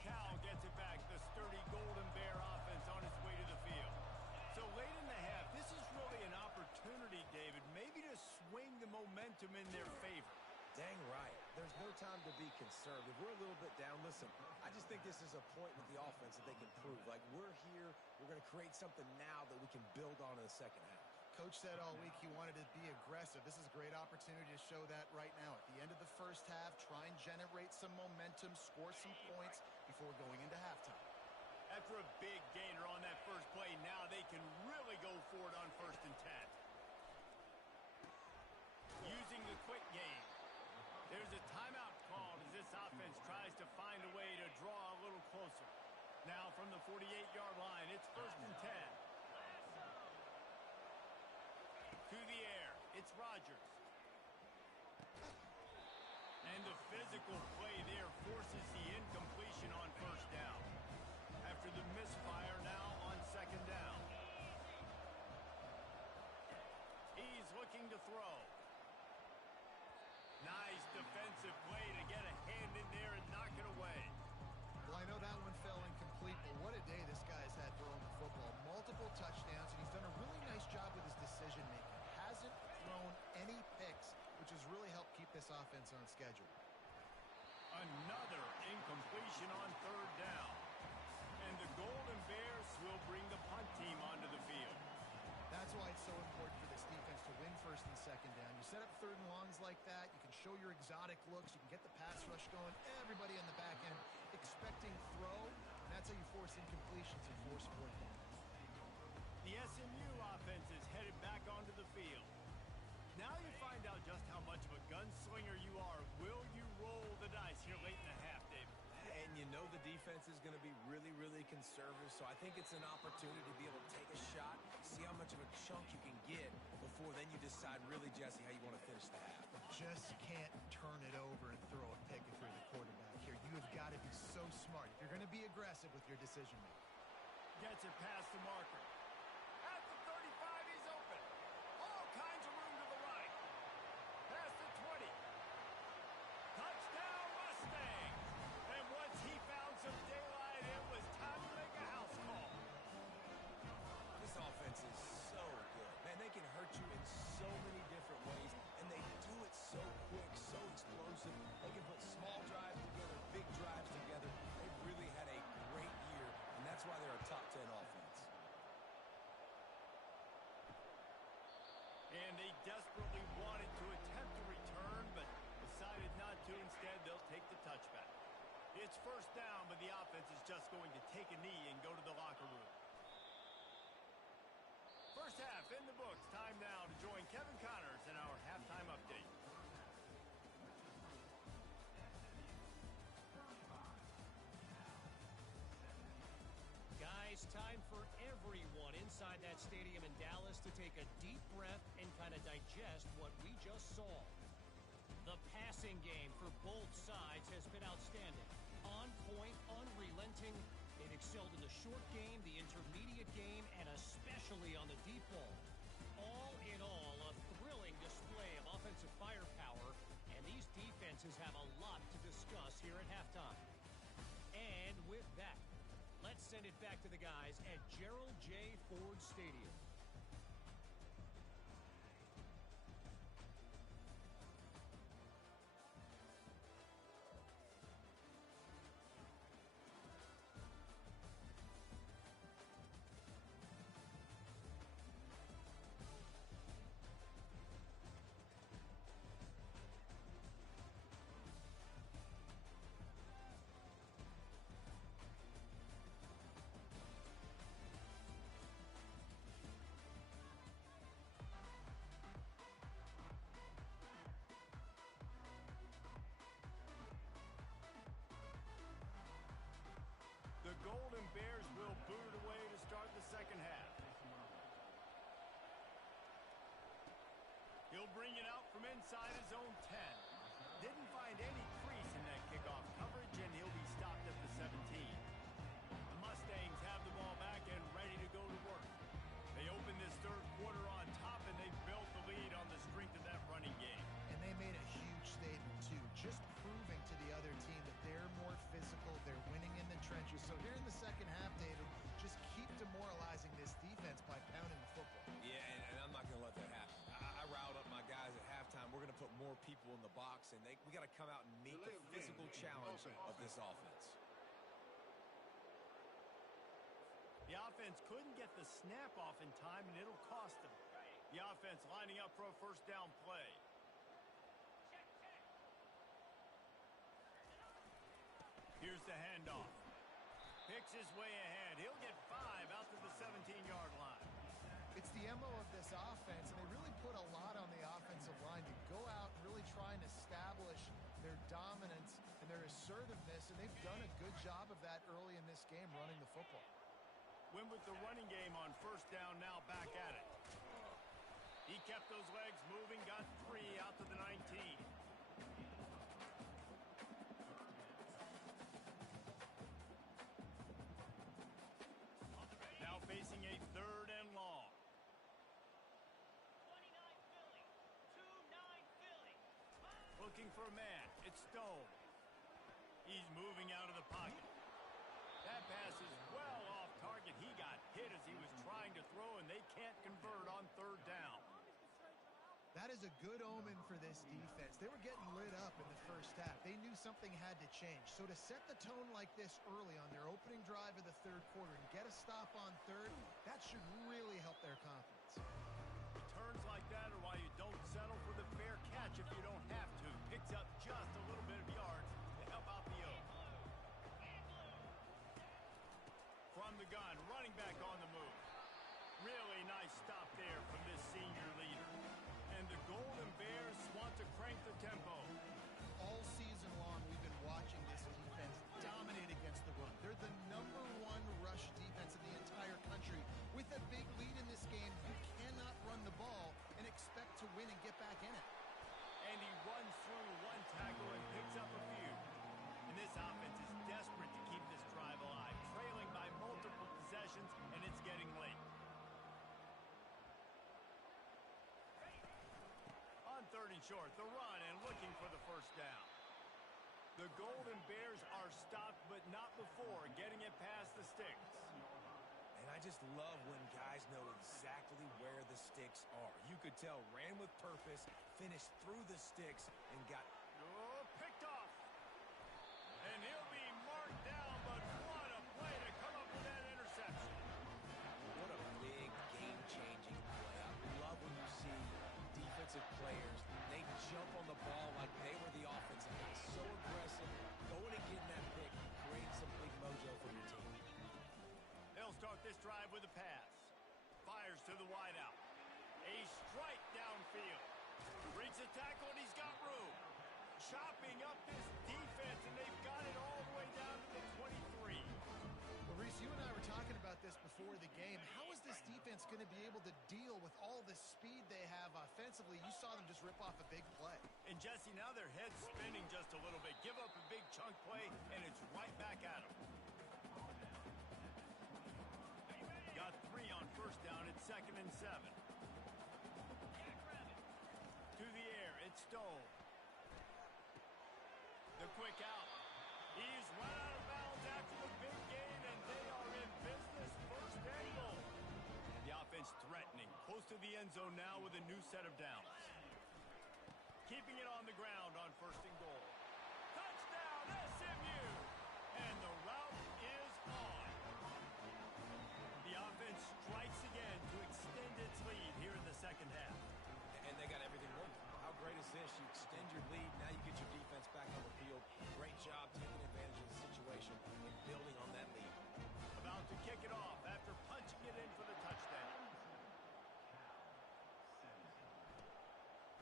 Cal gets it back. The sturdy Golden Bear offense on its way to the field. So late in the half, this is really an momentum in their favor. Dang right. There's no time to be conservative. We're a little bit down. Listen, I just think this is a point with the offense that they can prove. Like, we're here. We're going to create something now that we can build on in the second half. Coach said all week he wanted to be aggressive. This is a great opportunity to show that right now. At the end of the first half, try and generate some momentum, score some points before going into halftime. After a big gainer on that first play, now they can really go for it on 1st and 10. Using the quick game. There's a timeout called as this offense tries to find a way to draw a little closer. Now from the 48-yard line, it's 1st and 10. To the air, it's Rodgers. And the physical play there forces the incompletion on 1st down. After the misfire, now on 2nd down. He's looking to throw. Nice defensive play to get a hand in there and knock it away. Well, I know that one fell incomplete, but what a day this guy's had throwing the football. Multiple touchdowns, and he's done a really nice job with his decision-making. Hasn't thrown any picks, which has really helped keep this offense on schedule. Another incompletion on 3rd down. And the Golden Bears will bring the punt team onto the field. That's why it's so important for this defense to win 1st and 2nd down. You set up 3rd and longs like that. You can show your exotic looks. You can get the pass rush going. Everybody on the back end expecting throw. And that's how you force incompletions and force 4th down. The SMU offense is headed back onto the field. Now you find out just how much of a gunslinger you are. Will you roll the dice here late in the half, David? And you know the defense is going to be really, really conservative, so I think it's an opportunity to be able to take a shot, see how much of a chunk you can get before then you decide really, Jesse, how you want to finish the half. Just can't turn it over and throw a pick if you're the quarterback here. You have got to be so smart. If you're going to be aggressive with your decision-making. Gets it past the marker. At the 35, he's open. All kinds of room to the right. Past the 20. Touchdown, Mustangs. And once he found some daylight, it was time to make a house call. This offense is so good. Man, they can hurt you in so many different ways, and they do it so quick, so explosive. They can put small drives together, big drives together. They've really had a great year, and that's why they're a top 10 offense. And they desperately wanted to attempt a return, but decided not to. Instead, they'll take the touchback. It's 1st down, but the offense is just going to take a knee and go to the locker room. First half in the books. Time now to join Kevin Connors in our halftime update. Guys, time for everyone inside that stadium in Dallas to take a deep breath and kind of digest what we just saw. The passing game for both sides has been outstanding. On point, unrelenting. They've excelled in the short game, the intermediate game, and especially on the deep ball. All in all, a thrilling display of offensive firepower, and these defenses have a lot to discuss here at halftime. And with that, let's send it back to the guys at Gerald J. Ford Stadium. The Golden Bears will boot it away to start the second half. He'll bring it out from inside his own 10. Didn't find any crease in that kickoff coverage, and he'll be stopped at the 17. The Mustangs have the ball back and ready to go to work. They open this third quarter on top, and they built the lead on the strength of that running game. And they made a huge statement, too, just proving to the other team that they're more physical, they're winning in the trenches. So here in the second half, David, just keep demoralizing this defense by pounding the football. Yeah, and I'm not going to let that happen. I riled up my guys at halftime. We're going to put got to come out and meet the physical challenge of this offense. The offense couldn't get the snap off in time, and it'll cost them. The offense lining up for a first down play. Here's the handoff. Picks his way ahead. He'll get 5 out to the 17-yard line. It's the MO of this offense, and they really put a lot on the offensive line to go out and really try and establish their dominance and their assertiveness, and they've done a good job of that early in this game running the football. Went with the running game on first down, now back at it. He kept those legs moving, got 3 out to the 19. Now facing a 3rd and long. 29 Philly. 2-9 Philly. Looking for a man. It's Stone. He's moving out of the pocket. That pass is well off target. He got hit as he was trying to throw, and they can't convert on 3rd down. That is a good omen for this defense. They were getting lit up in the first half. They knew something had to change. So to set the tone like this early on their opening drive of the 3rd quarter and get a stop on 3rd, that should really help their confidence. Returns like that are why you don't settle for the fair catch if you don't have to. Picks up just a little bit of yards to help out the O. From the gun, running back on the move. Really nice stop there from this senior leader. And the Golden Bears want to crank the tempo. All season long, we've been watching this defense dominate against the run. They're the #1 rush defense in the entire country. With a big lead in this game, you cannot run the ball and expect to win and get back in it. And he runs through 1 tackle and picks up a few. And this offense is desperate to keep this drive alive, trailing by multiple possessions, and it's getting late. On 3rd and short, the run and looking for the first down. The Golden Bears are stopped, but not before getting it past the sticks. And I just love when guys know exactly where the sticks are. You could tell ran with purpose, finished through the sticks, and got... Picked off. And he'll be marked down, but what a play to come up with that interception. What a big game-changing play. I love when you see defensive players, they jump on the ball like they were the offensive guys. So aggressive, going and getting that pick, creating some big mojo for your team. They'll start this drive with a pass. Fires to the wideout. A strike downfield. Breaks a tackle, and he's got room. Chopping up this defense, and they've got it all the way down to the 23. Well, Reese, you and I were talking about this before the game. How is this defense going to be able to deal with all the speed they have offensively? You saw them just rip off a big play. And, Jesse, now their head's spinning just a little bit. Give up a big chunk play, and it's right back at them. Got 3 on first down. It's 2nd and 7. To the air, it's Stone. The quick out. He's run out of bounds after the big gain, and they are in business. 1st and goal. The offense threatening. Close to the end zone now with a new set of downs. Keeping it on the ground on 1st and goal. Touchdown, SMU! And the route is on. The offense strikes again to extend its lead here in the 2nd half. And they got everything working. How great is this? You extend your lead, now you get your defense back on the field. Great job taking advantage of the situation and building on that lead. About to kick it off after punching it in for the touchdown.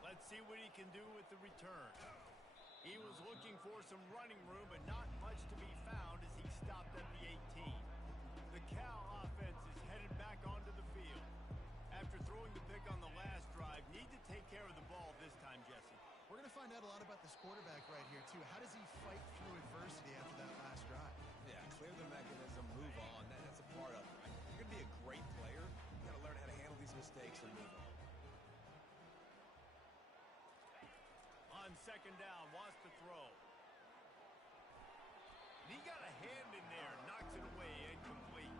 Let's see what he can do with the return. He was looking for some running room, but not much to be found as he stopped at the 18. The Cal offense is headed back onto the field. After throwing the pick on the last drive, need to take care of the ball this time, Jesse. We're going to find out a lot about this quarterback right here, too. How does he fight through adversity after that last drive? Yeah, clear the mechanism, move on. That's a part of it, right? You're going to be a great player. You got to learn how to handle these mistakes and move on. On 2nd down, wants to throw. And he got a hand in there, knocks it away, incomplete.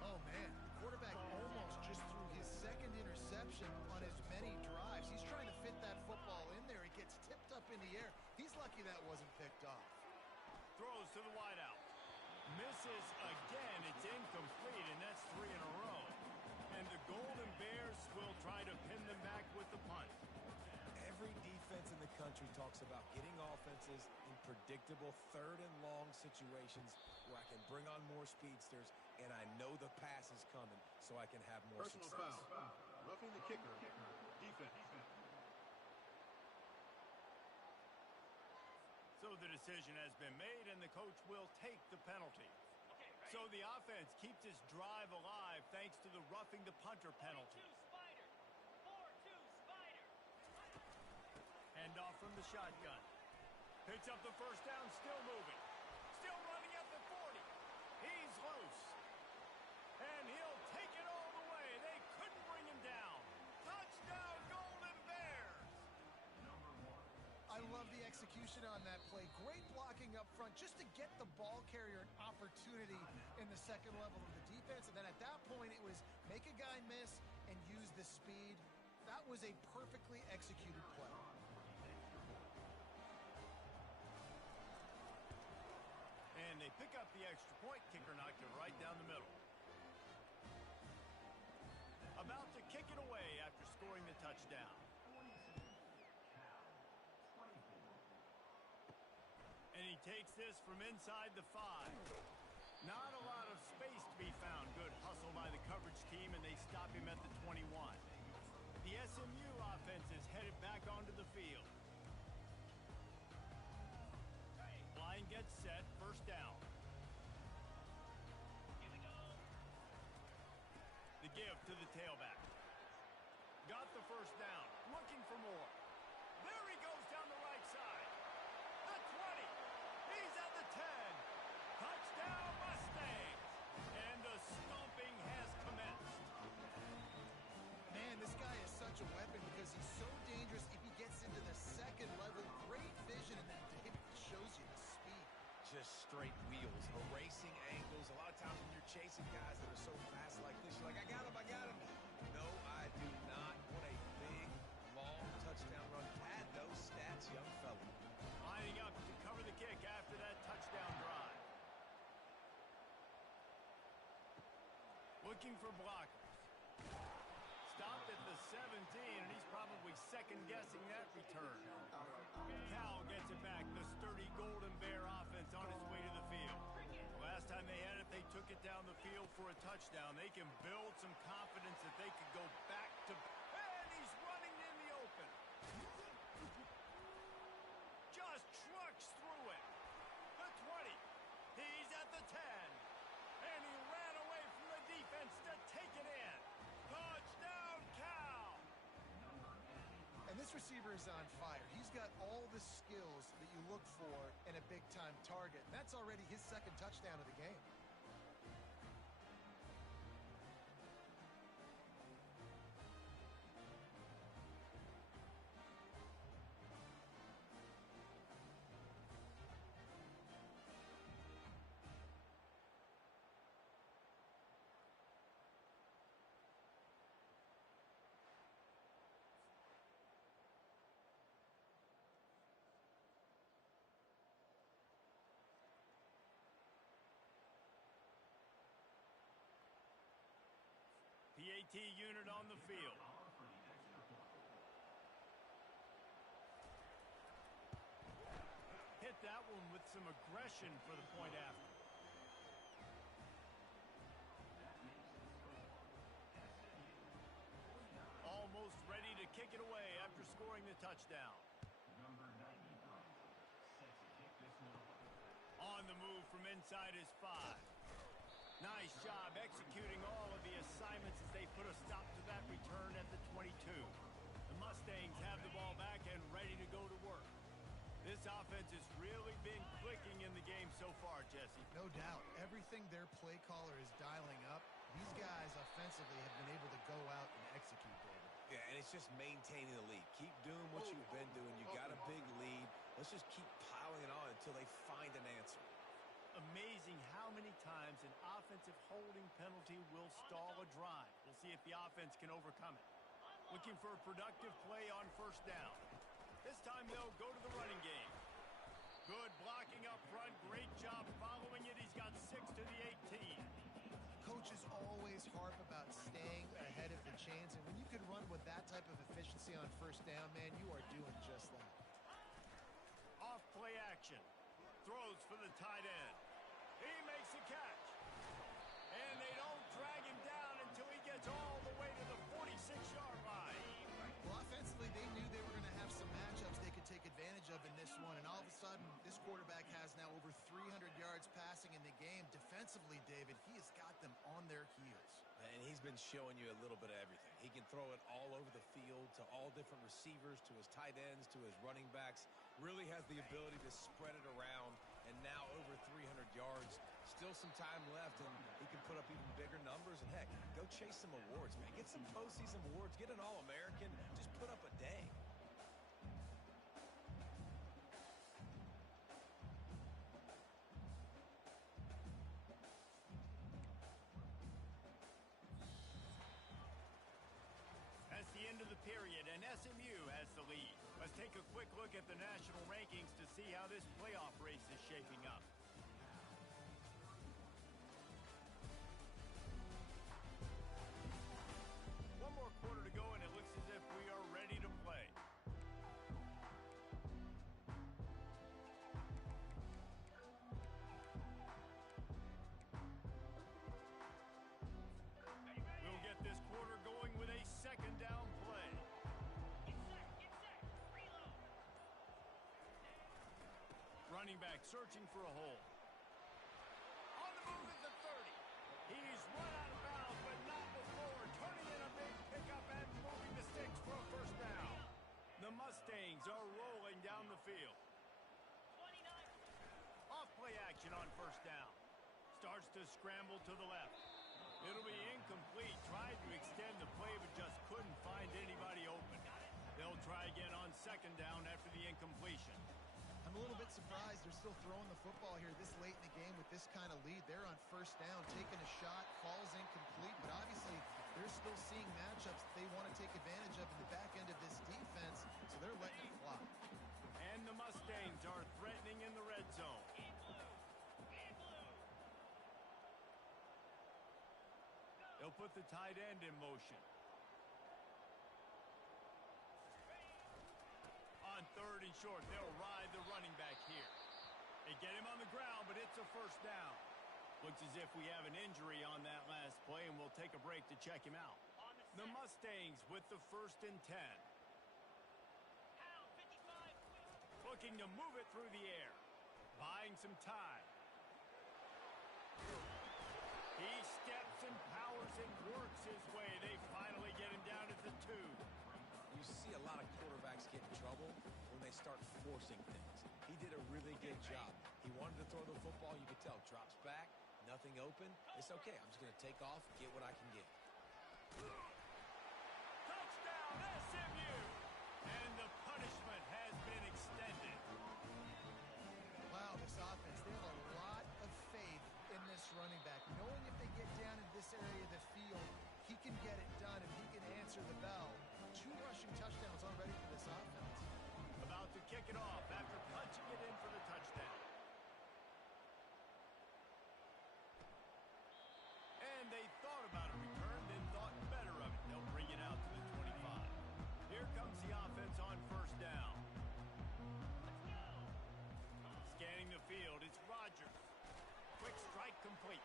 Oh, man, the quarterback almost just threw his 2nd interception on as many drives. He's trying to fit that football in there. It gets tipped up in the air. He's lucky that wasn't picked off. Throws to the wideout. Misses again. It's incomplete, and that's 3 in a row. And the Golden Bears will try to pin them back with the punt. Every defense in the country talks about getting offenses in predictable third and long situations where I can bring on more speedsters and I know the pass is coming so I can have more Personal success. foul. Roughing the kicker. Defense. So the decision has been made, and the coach will take the penalty. So the offense keeps its drive alive thanks to the roughing the punter penalty. Hand off from the shotgun. Picks up the first down, still moving. Still running at the 40. He's loose. And he'll take it all the way. They couldn't bring him down. Touchdown, Golden Bears! I love the execution on that play. Great blocking up front just to get the ball carrier an opportunity in the second level of the defense. And then at that point, it was make a guy miss and use the speed. That was a perfectly executed play. And they pick up the extra point. Kicker knocked it right down the middle. About to kick it away after scoring the touchdown. And he takes this from inside the 5. Not a lot of space to be found. Good hustle by the coverage team, and they stop him at the 21. The SMU offense is headed back onto the field. Line gets set, first down. Here we go. The give to the tailback. Got the first down, looking for more. There he goes down the right side. The 20. He's at the 10. Touchdown, Mustangs. And the stomping has commenced. Man, this guy is such a weapon because he's so dangerous if he gets into the second level. Great vision, and then David shows you the speed. Just straight wheels, erasing angles. A lot of times when you're chasing guys that are so fast like this, you're like, I got him. No, I do not. What a big, long touchdown run. Pad those stats, young fella. Lining up to cover the kick after that touchdown drive. Looking for blockers. Stopped at the 17, and he's probably second-guessing that return. Cal gets it back. The sturdy Golden Bear offense on its way to the field. Last time they had it, they took it down the field for a touchdown. They can build some confidence that they could go back to... And he's running in the open. Just trucks through it. The 20. He's at the 10. And he ran away from the defense to take it in. Touchdown, Cal! And this receiver is on fire. He's got all the skills that you look for in a big-time target. And that's already his second touchdown of the game. PAT unit on the field. Hit that one with some aggression for the point after. Almost ready to kick it away after scoring the touchdown. On the move from inside his 5. Nice job executing all of the assignments as they put a stop to that return at the 22. The Mustangs have the ball back and ready to go to work. This offense has really been clicking in the game so far, Jesse. No doubt. Everything their play caller is dialing up, these guys offensively have been able to go out and execute, David. Yeah, and it's just maintaining the lead. Keep doing what you've been doing. You got a big lead. Let's just keep piling it on until they find an answer. Amazing how many times an offensive holding penalty will stall a drive. We'll see if the offense can overcome it. Looking for a productive play on first down. This time they'll go to the running game. Good blocking up front. Great job following it. He's got 6 to the 18. Coaches always harp about staying ahead of the chains, and when you can run with that type of efficiency on first down, man, you are doing just that. Off play action. Throws for the tight end. He makes a catch. And they don't drag him down until he gets all the way to the 46-yard line. Well, offensively, they knew they were going to have some matchups they could take advantage of in this one, and all of a sudden, this quarterback has now over 300 yards passing in the game. Defensively, David, he has got them on their heels. And he's been showing you a little bit of everything. He can throw it all over the field to all different receivers, to his tight ends, to his running backs. Really has the ability to spread it around, and now over 300 yards. Still some time left, and he can put up even bigger numbers. And, heck, go chase some awards, man. Get some postseason awards. Get an All-American. Just put up a day. That's the end of the period, and SMU has the lead. Let's take a quick look at the national rankings to see how this playoff race is shaping up. One more quarter to go, and it looks as if we are ready to play. We'll get this quarter going with a second down play. Get set, reload. Running back searching for a hole. On the move at the 30. He's run out of bounds, but not before turning in a big pickup and moving the sticks for a first down. The Mustangs are rolling down the field. 29. Off play action on first down. Starts to scramble to the left. It'll be incomplete. Tried to extend the play, but just couldn't find anybody open. They'll try again on second down after the incompletion. I'm a little bit surprised they're still throwing the football here this late in the game with this kind of lead. They're on first down, taking a shot, falls incomplete, but obviously they're still seeing matchups that they want to take advantage of in the back end of this defense, so they're letting it fly. And the Mustangs are threatening in the red zone. In blue. They'll put the tight end in motion. On third and short, they'll ride the running back here. They get him on the ground, but it's a first down. Looks as if we have an injury on that last play, and we'll take a break to check him out. The Mustangs with the 1st and 10. Looking to move it through the air. Buying some time. He steps and powers and works his way. They finally get him down at the 2. You see a lot of quarterbacks get in trouble when they start forcing things. He did a really good job. He wanted to throw the football. You could tell. Drops back, nothing open. It's okay. I'm just going to take off, get what I can get. Touchdown, SMU! And the punishment has been extended. Wow, this offense, they have a lot of faith in this running back. Knowing if they get down in this area of the field, he can get it done and he can answer the bell. 2 rushing touchdowns already for this offense. About to kick it off after punching it in for the touchdown. And they thought about a return, then thought better of it. They'll bring it out to the 25. Here comes the offense on first down. Scanning the field, it's Rodgers. Quick strike complete.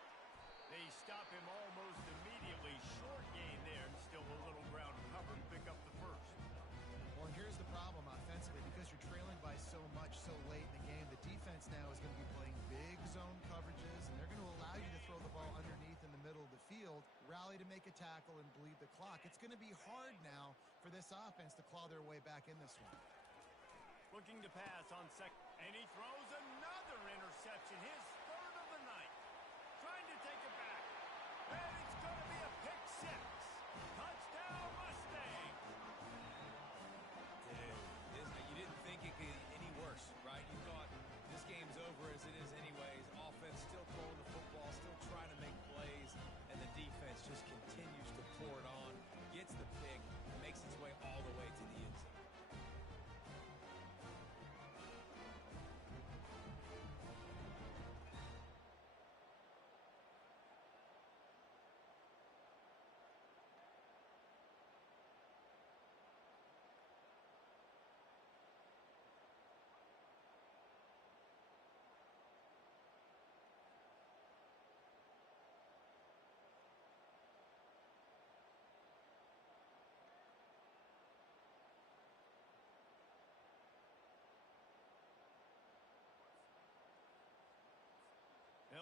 They stop him almost immediately. Short gain there, and still a little ground covered. Pick up the first. Well, and here's the problem offensively. Because you're trailing by so much so late in the game, the defense now is going to be playing big zone coverages, and they're going to allow you to throw the ball underneath in the middle of the field, rally to make a tackle, and bleed the clock. It's going to be hard now for this offense to claw their way back in this one. Looking to pass on second, and he throws another interception, his 3rd of the night. Trying to take it back, and it's going to be a pick 6. Touchdown, Mustang! You didn't think it could get any worse, right? You thought this game's over as it is anyways. Offense still throwing the football, still trying to make plays, and the defense just continues to pour it on, gets the pick, and makes its way all the way to the end zone.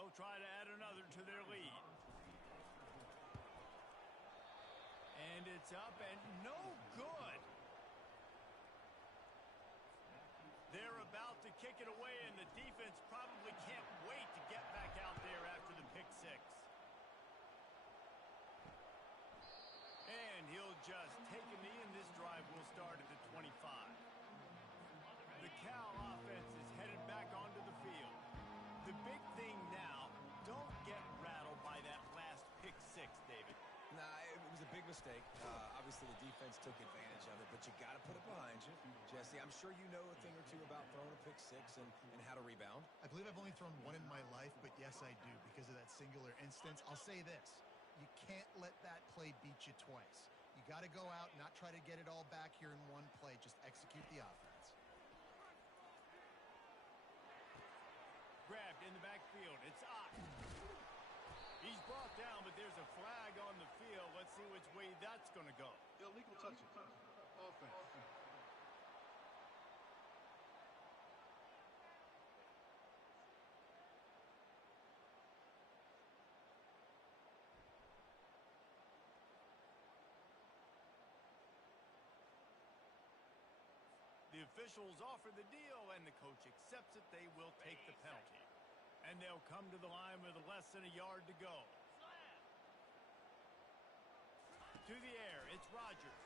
They'll try to add another to their lead. And it's up and no good. They're about to kick it away, and the defense probably can't wait to get back out there after the pick six. And he'll just take a knee, and this drive will start at the 25. The Cal offense is headed back onto the field. The big thing now, don't get rattled by that last pick six, David. Nah, it was a big mistake. Obviously, the defense took advantage of it, but you got to put it behind you. Jesse, I'm sure you know a thing or two about throwing a pick six and how to rebound. I believe I've only thrown one in my life, but yes, I do, because of that singular instance. I'll say this. You can't let that play beat you twice. You got to go out, not try to get it all back here in one play. Just execute the offense. Grabbed in the backfield. It's up. He's brought down, but there's a flag on the field. Let's see which way that's going to go. Illegal touching. Offense. The officials offer the deal, and the coach accepts it. They will take the penalty. And they'll come to the line with less than a yard to go. To the air, it's Rodgers.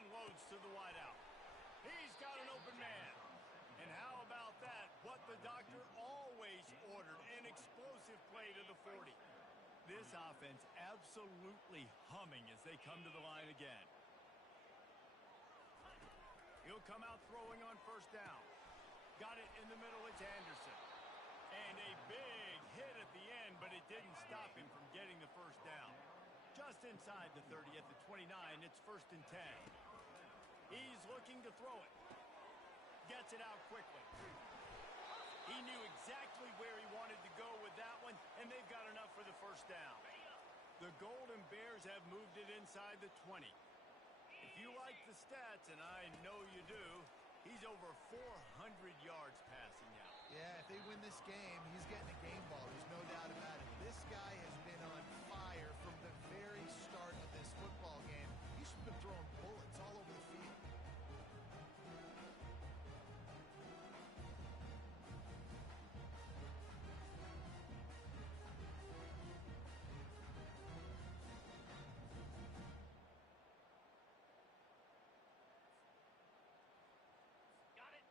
Unloads to the wideout. He's got an open man. And how about that? What the doctor always ordered, an explosive play to the 40. This offense absolutely humming as they come to the line again. He'll come out throwing on first down. Got it in the middle, it's Anderson. And a big hit at the end, but it didn't stop him from getting the first down. Just inside the 30 at the 29, it's 1st and 10. He's looking to throw it. Gets it out quickly. He knew exactly where he wanted to go with that one, and they've got enough for the first down. The Golden Bears have moved it inside the 20. If you like the stats, and I know you do, he's over 400 yards passing now. Yeah, if they win this game, he's getting a game ball. There's no doubt about it. This guy has been on fire from the very start of this football game. He's been throwing bullets all over the field.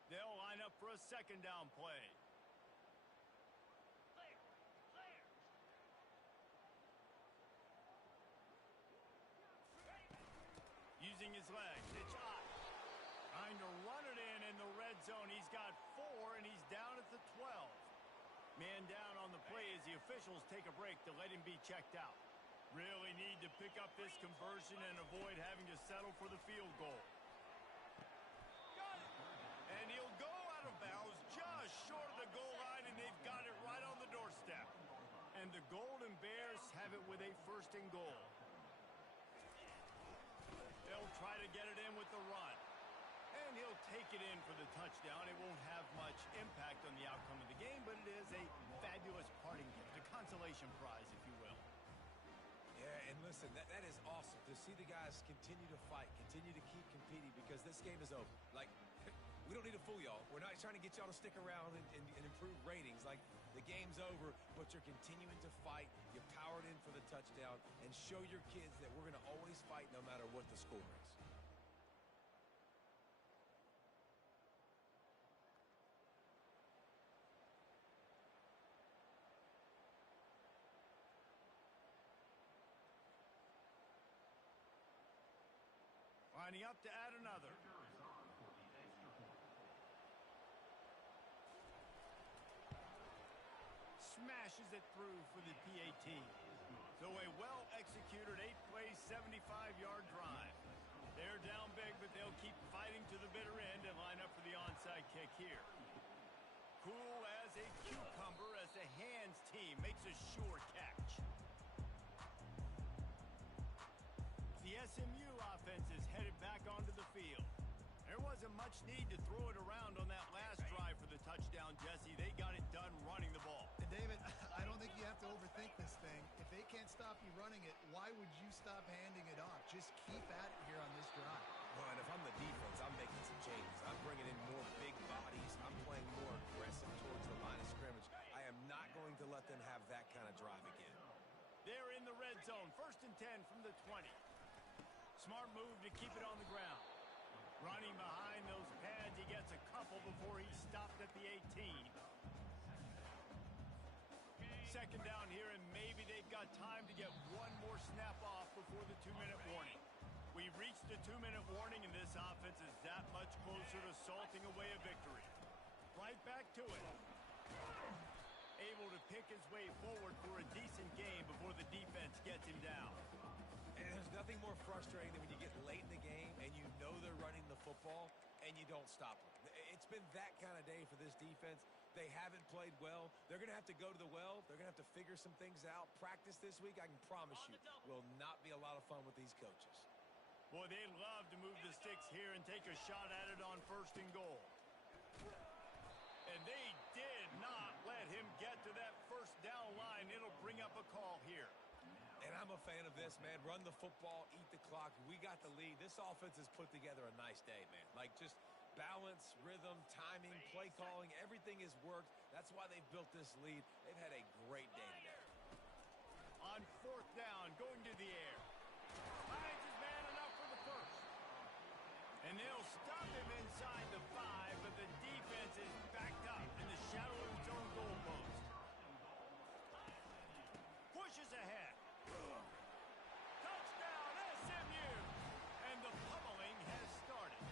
They'll line up for a second down play. Using his legs, it's up. Trying to run it in the red zone. He's got 4, and he's down at the 12. Man down on the play as the officials take a break to let him be checked out. Really need to pick up this conversion and avoid having to settle for the field goal. And he'll go out of bounds just short of the goal line, and they've got it right on the doorstep. And the Golden Bears have it with a 1st and goal. They'll try to get it in with the run. And he'll take it in for the touchdown. It won't have much impact on the outcome of the game, but it is a fabulous parting gift, a consolation prize, if you will. Yeah, and listen, that is awesome to see the guys continue to fight, continue to keep competing, because this game is over. Like, we don't need to fool y'all. We're not trying to get y'all to stick around and improve ratings. Like, the game's over, but you're continuing to fight. You powered in for the touchdown, and show your kids that we're going to always fight no matter what the score is. Lining up to add another. Smashes it through for the PAT. So a well-executed 8-play, 75-yard drive. They're down big, but they'll keep fighting to the bitter end and line up for the onside kick here. Cool as a cucumber as the hands team makes a sure catch. The SMU offense is headed back onto the field. There wasn't much need to throw it around on that last drive for the touchdown, Jesse. They got it done running the ball. And David, stop handing it off. Just keep at it here on this drive. Well, and if I'm the defense, I'm making some changes. I'm bringing in more big bodies. I'm playing more aggressive towards the line of scrimmage. I am not going to let them have that kind of drive again. They're in the red zone. 1st and 10 from the 20. Smart move to keep it on the ground. Running behind those pads, he gets a couple before he stopped at the 18. 2nd down here, and maybe they've got time to get one more snap off before the 2-minute warning. We've reached the 2-minute warning, and this offense is that much closer to salting away a victory. Right back to it. Able to pick his way forward for a decent game before the defense gets him down. And there's nothing more frustrating than when you get late in the game and you know they're running the football and you don't stop them. It's been that kind of day for this defense. They haven't played well. They're going to have to go to the well. They're going to have to figure some things out. Practice this week, I can promise you, will not be a lot of fun with these coaches. Boy, they'd love to move the sticks here and take a shot at it on 1st and goal. And they did not let him get to that 1st down line. It'll bring up a call here. And I'm a fan of this, man. Run the football, eat the clock. We got the lead. This offense has put together a nice day, man. Like, just balance, rhythm, timing, play calling, everything has worked. That's why they've built this lead. They've had a great day today. On 4th down, going to the air. Finds his man enough for the 1st. And they'll stop him inside the 5, but the defense is backed up in the shadow of its own goalpost. Pushes ahead. Touchdown, SMU! And the pummeling has started.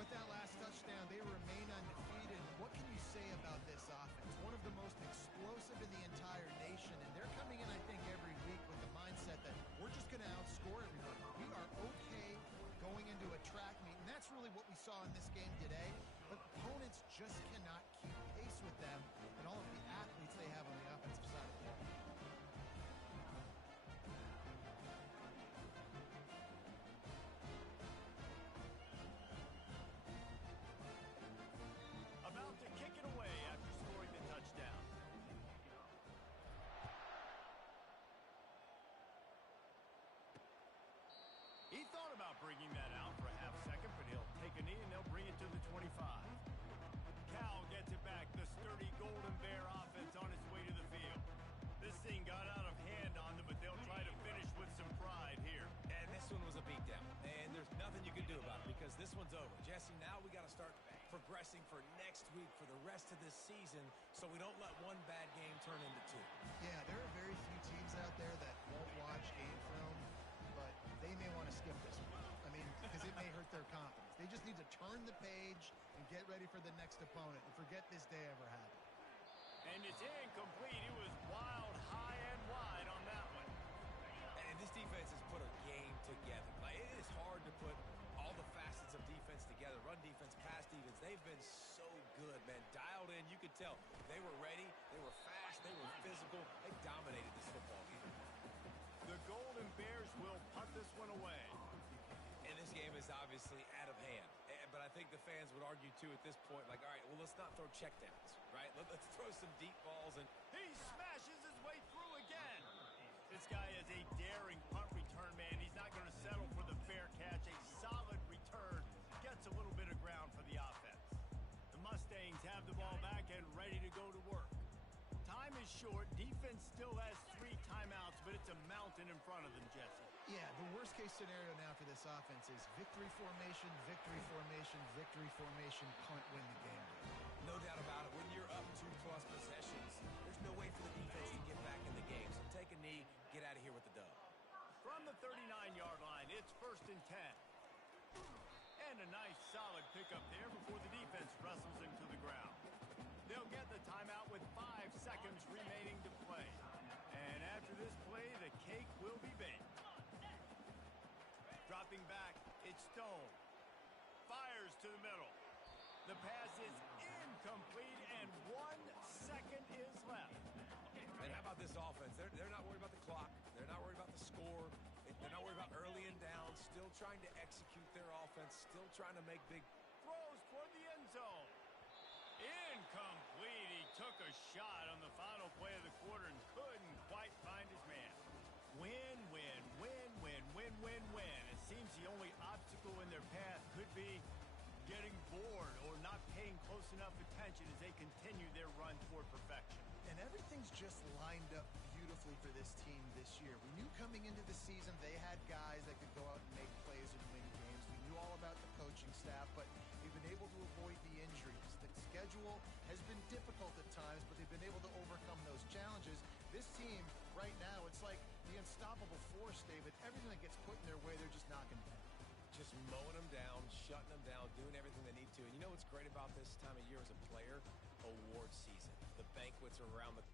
With that last touchdown, they remain undefeated. What can you say about this offense? One of the most explosive in the entire nation, and they're coming in, I think, every week with the mindset that we're just going to outscore everybody. We are okay going into a track meet, and that's really what we saw in this game today. But opponents just cannot keep pace with them and all of the athletes they have on the offensive side of the ball. About to kick it away after scoring the touchdown. He thought about bringing that out for a half second, but he'll take a knee and they'll bring it to the 25. Cal gets it back. The sturdy Golden Bear offense on its way to the field. This thing got out of hand on them, but they'll try to finish with some pride here. And this one was a beatdown. And there's nothing you can do about it because this one's over. Jesse, now we got to start progressing for next week, for the rest of this season, so we don't let one bad game turn into 2. Yeah, there are very few teams out there that won't watch game film, but they may want to skip this one. I mean, because it may hurt their confidence. They just need to turn the page and get ready for the next opponent and forget this day ever happened. And it's incomplete. It was wild, high and wide on that one. And this defense has put a game together. Like, it is hard to put all the facets of defense together. Run defense, pass defense. They've been so good, man. Dialed in. You could tell they were ready. They were fast. They were physical. They dominated this football game. The Golden Bears will punt this one away. And this game is obviously out of hand. But I think the fans would argue, too, at this point, like, all right, well, let's not throw checkdowns, right? Let's throw some deep balls. And he smashes his way through again. This guy is a daring punt return man. He's not going to settle for the fair catch. A solid return gets a little bit of ground for the offense. The Mustangs have the ball back and ready to go to work. Time is short. Defense still has 3 timeouts, but it's a mountain in front of them, Jesse. Yeah, the worst-case scenario now for this offense is victory formation, victory formation, victory formation, punt, win the game. No doubt about it. When you're up 2+ possessions, there's no way for the defense to get back in the game. So take a knee, get out of here with the dub. From the 39-yard line, it's 1st and 10. And a nice, solid pickup there before the defense wrestles him to the ground. They'll get the timeout with 5 seconds remaining to play. And after this play, the cake will be baked. Dropping back, it's Stone. Fires to the middle. The pass is incomplete, and 1 second is left. And how about this offense? They're not worried about the clock. They're not worried about the score. They're not worried about early and down. Still trying to execute their offense. Still trying to make big throws toward the end zone. Incomplete. He took a shot on the final play of the quarter and couldn't quite find his man. Win-win. win-win-win. It seems the only obstacle in their path could be getting bored or not paying close enough attention as they continue their run toward perfection. And everything's just lined up beautifully for this team this year. We knew coming into the season they had guys that could go out and make plays and win games. We knew all about the coaching staff, but they've been able to avoid the injuries. The schedule has been difficult at times, but they've been able to overcome those challenges. This team, right now, it's like the unstoppable force, David. Everything that gets put in their way, they're just knocking down. Just mowing them down, shutting them down, doing everything they need to. And you know what's great about this time of year as a player? Award season. The banquets are around the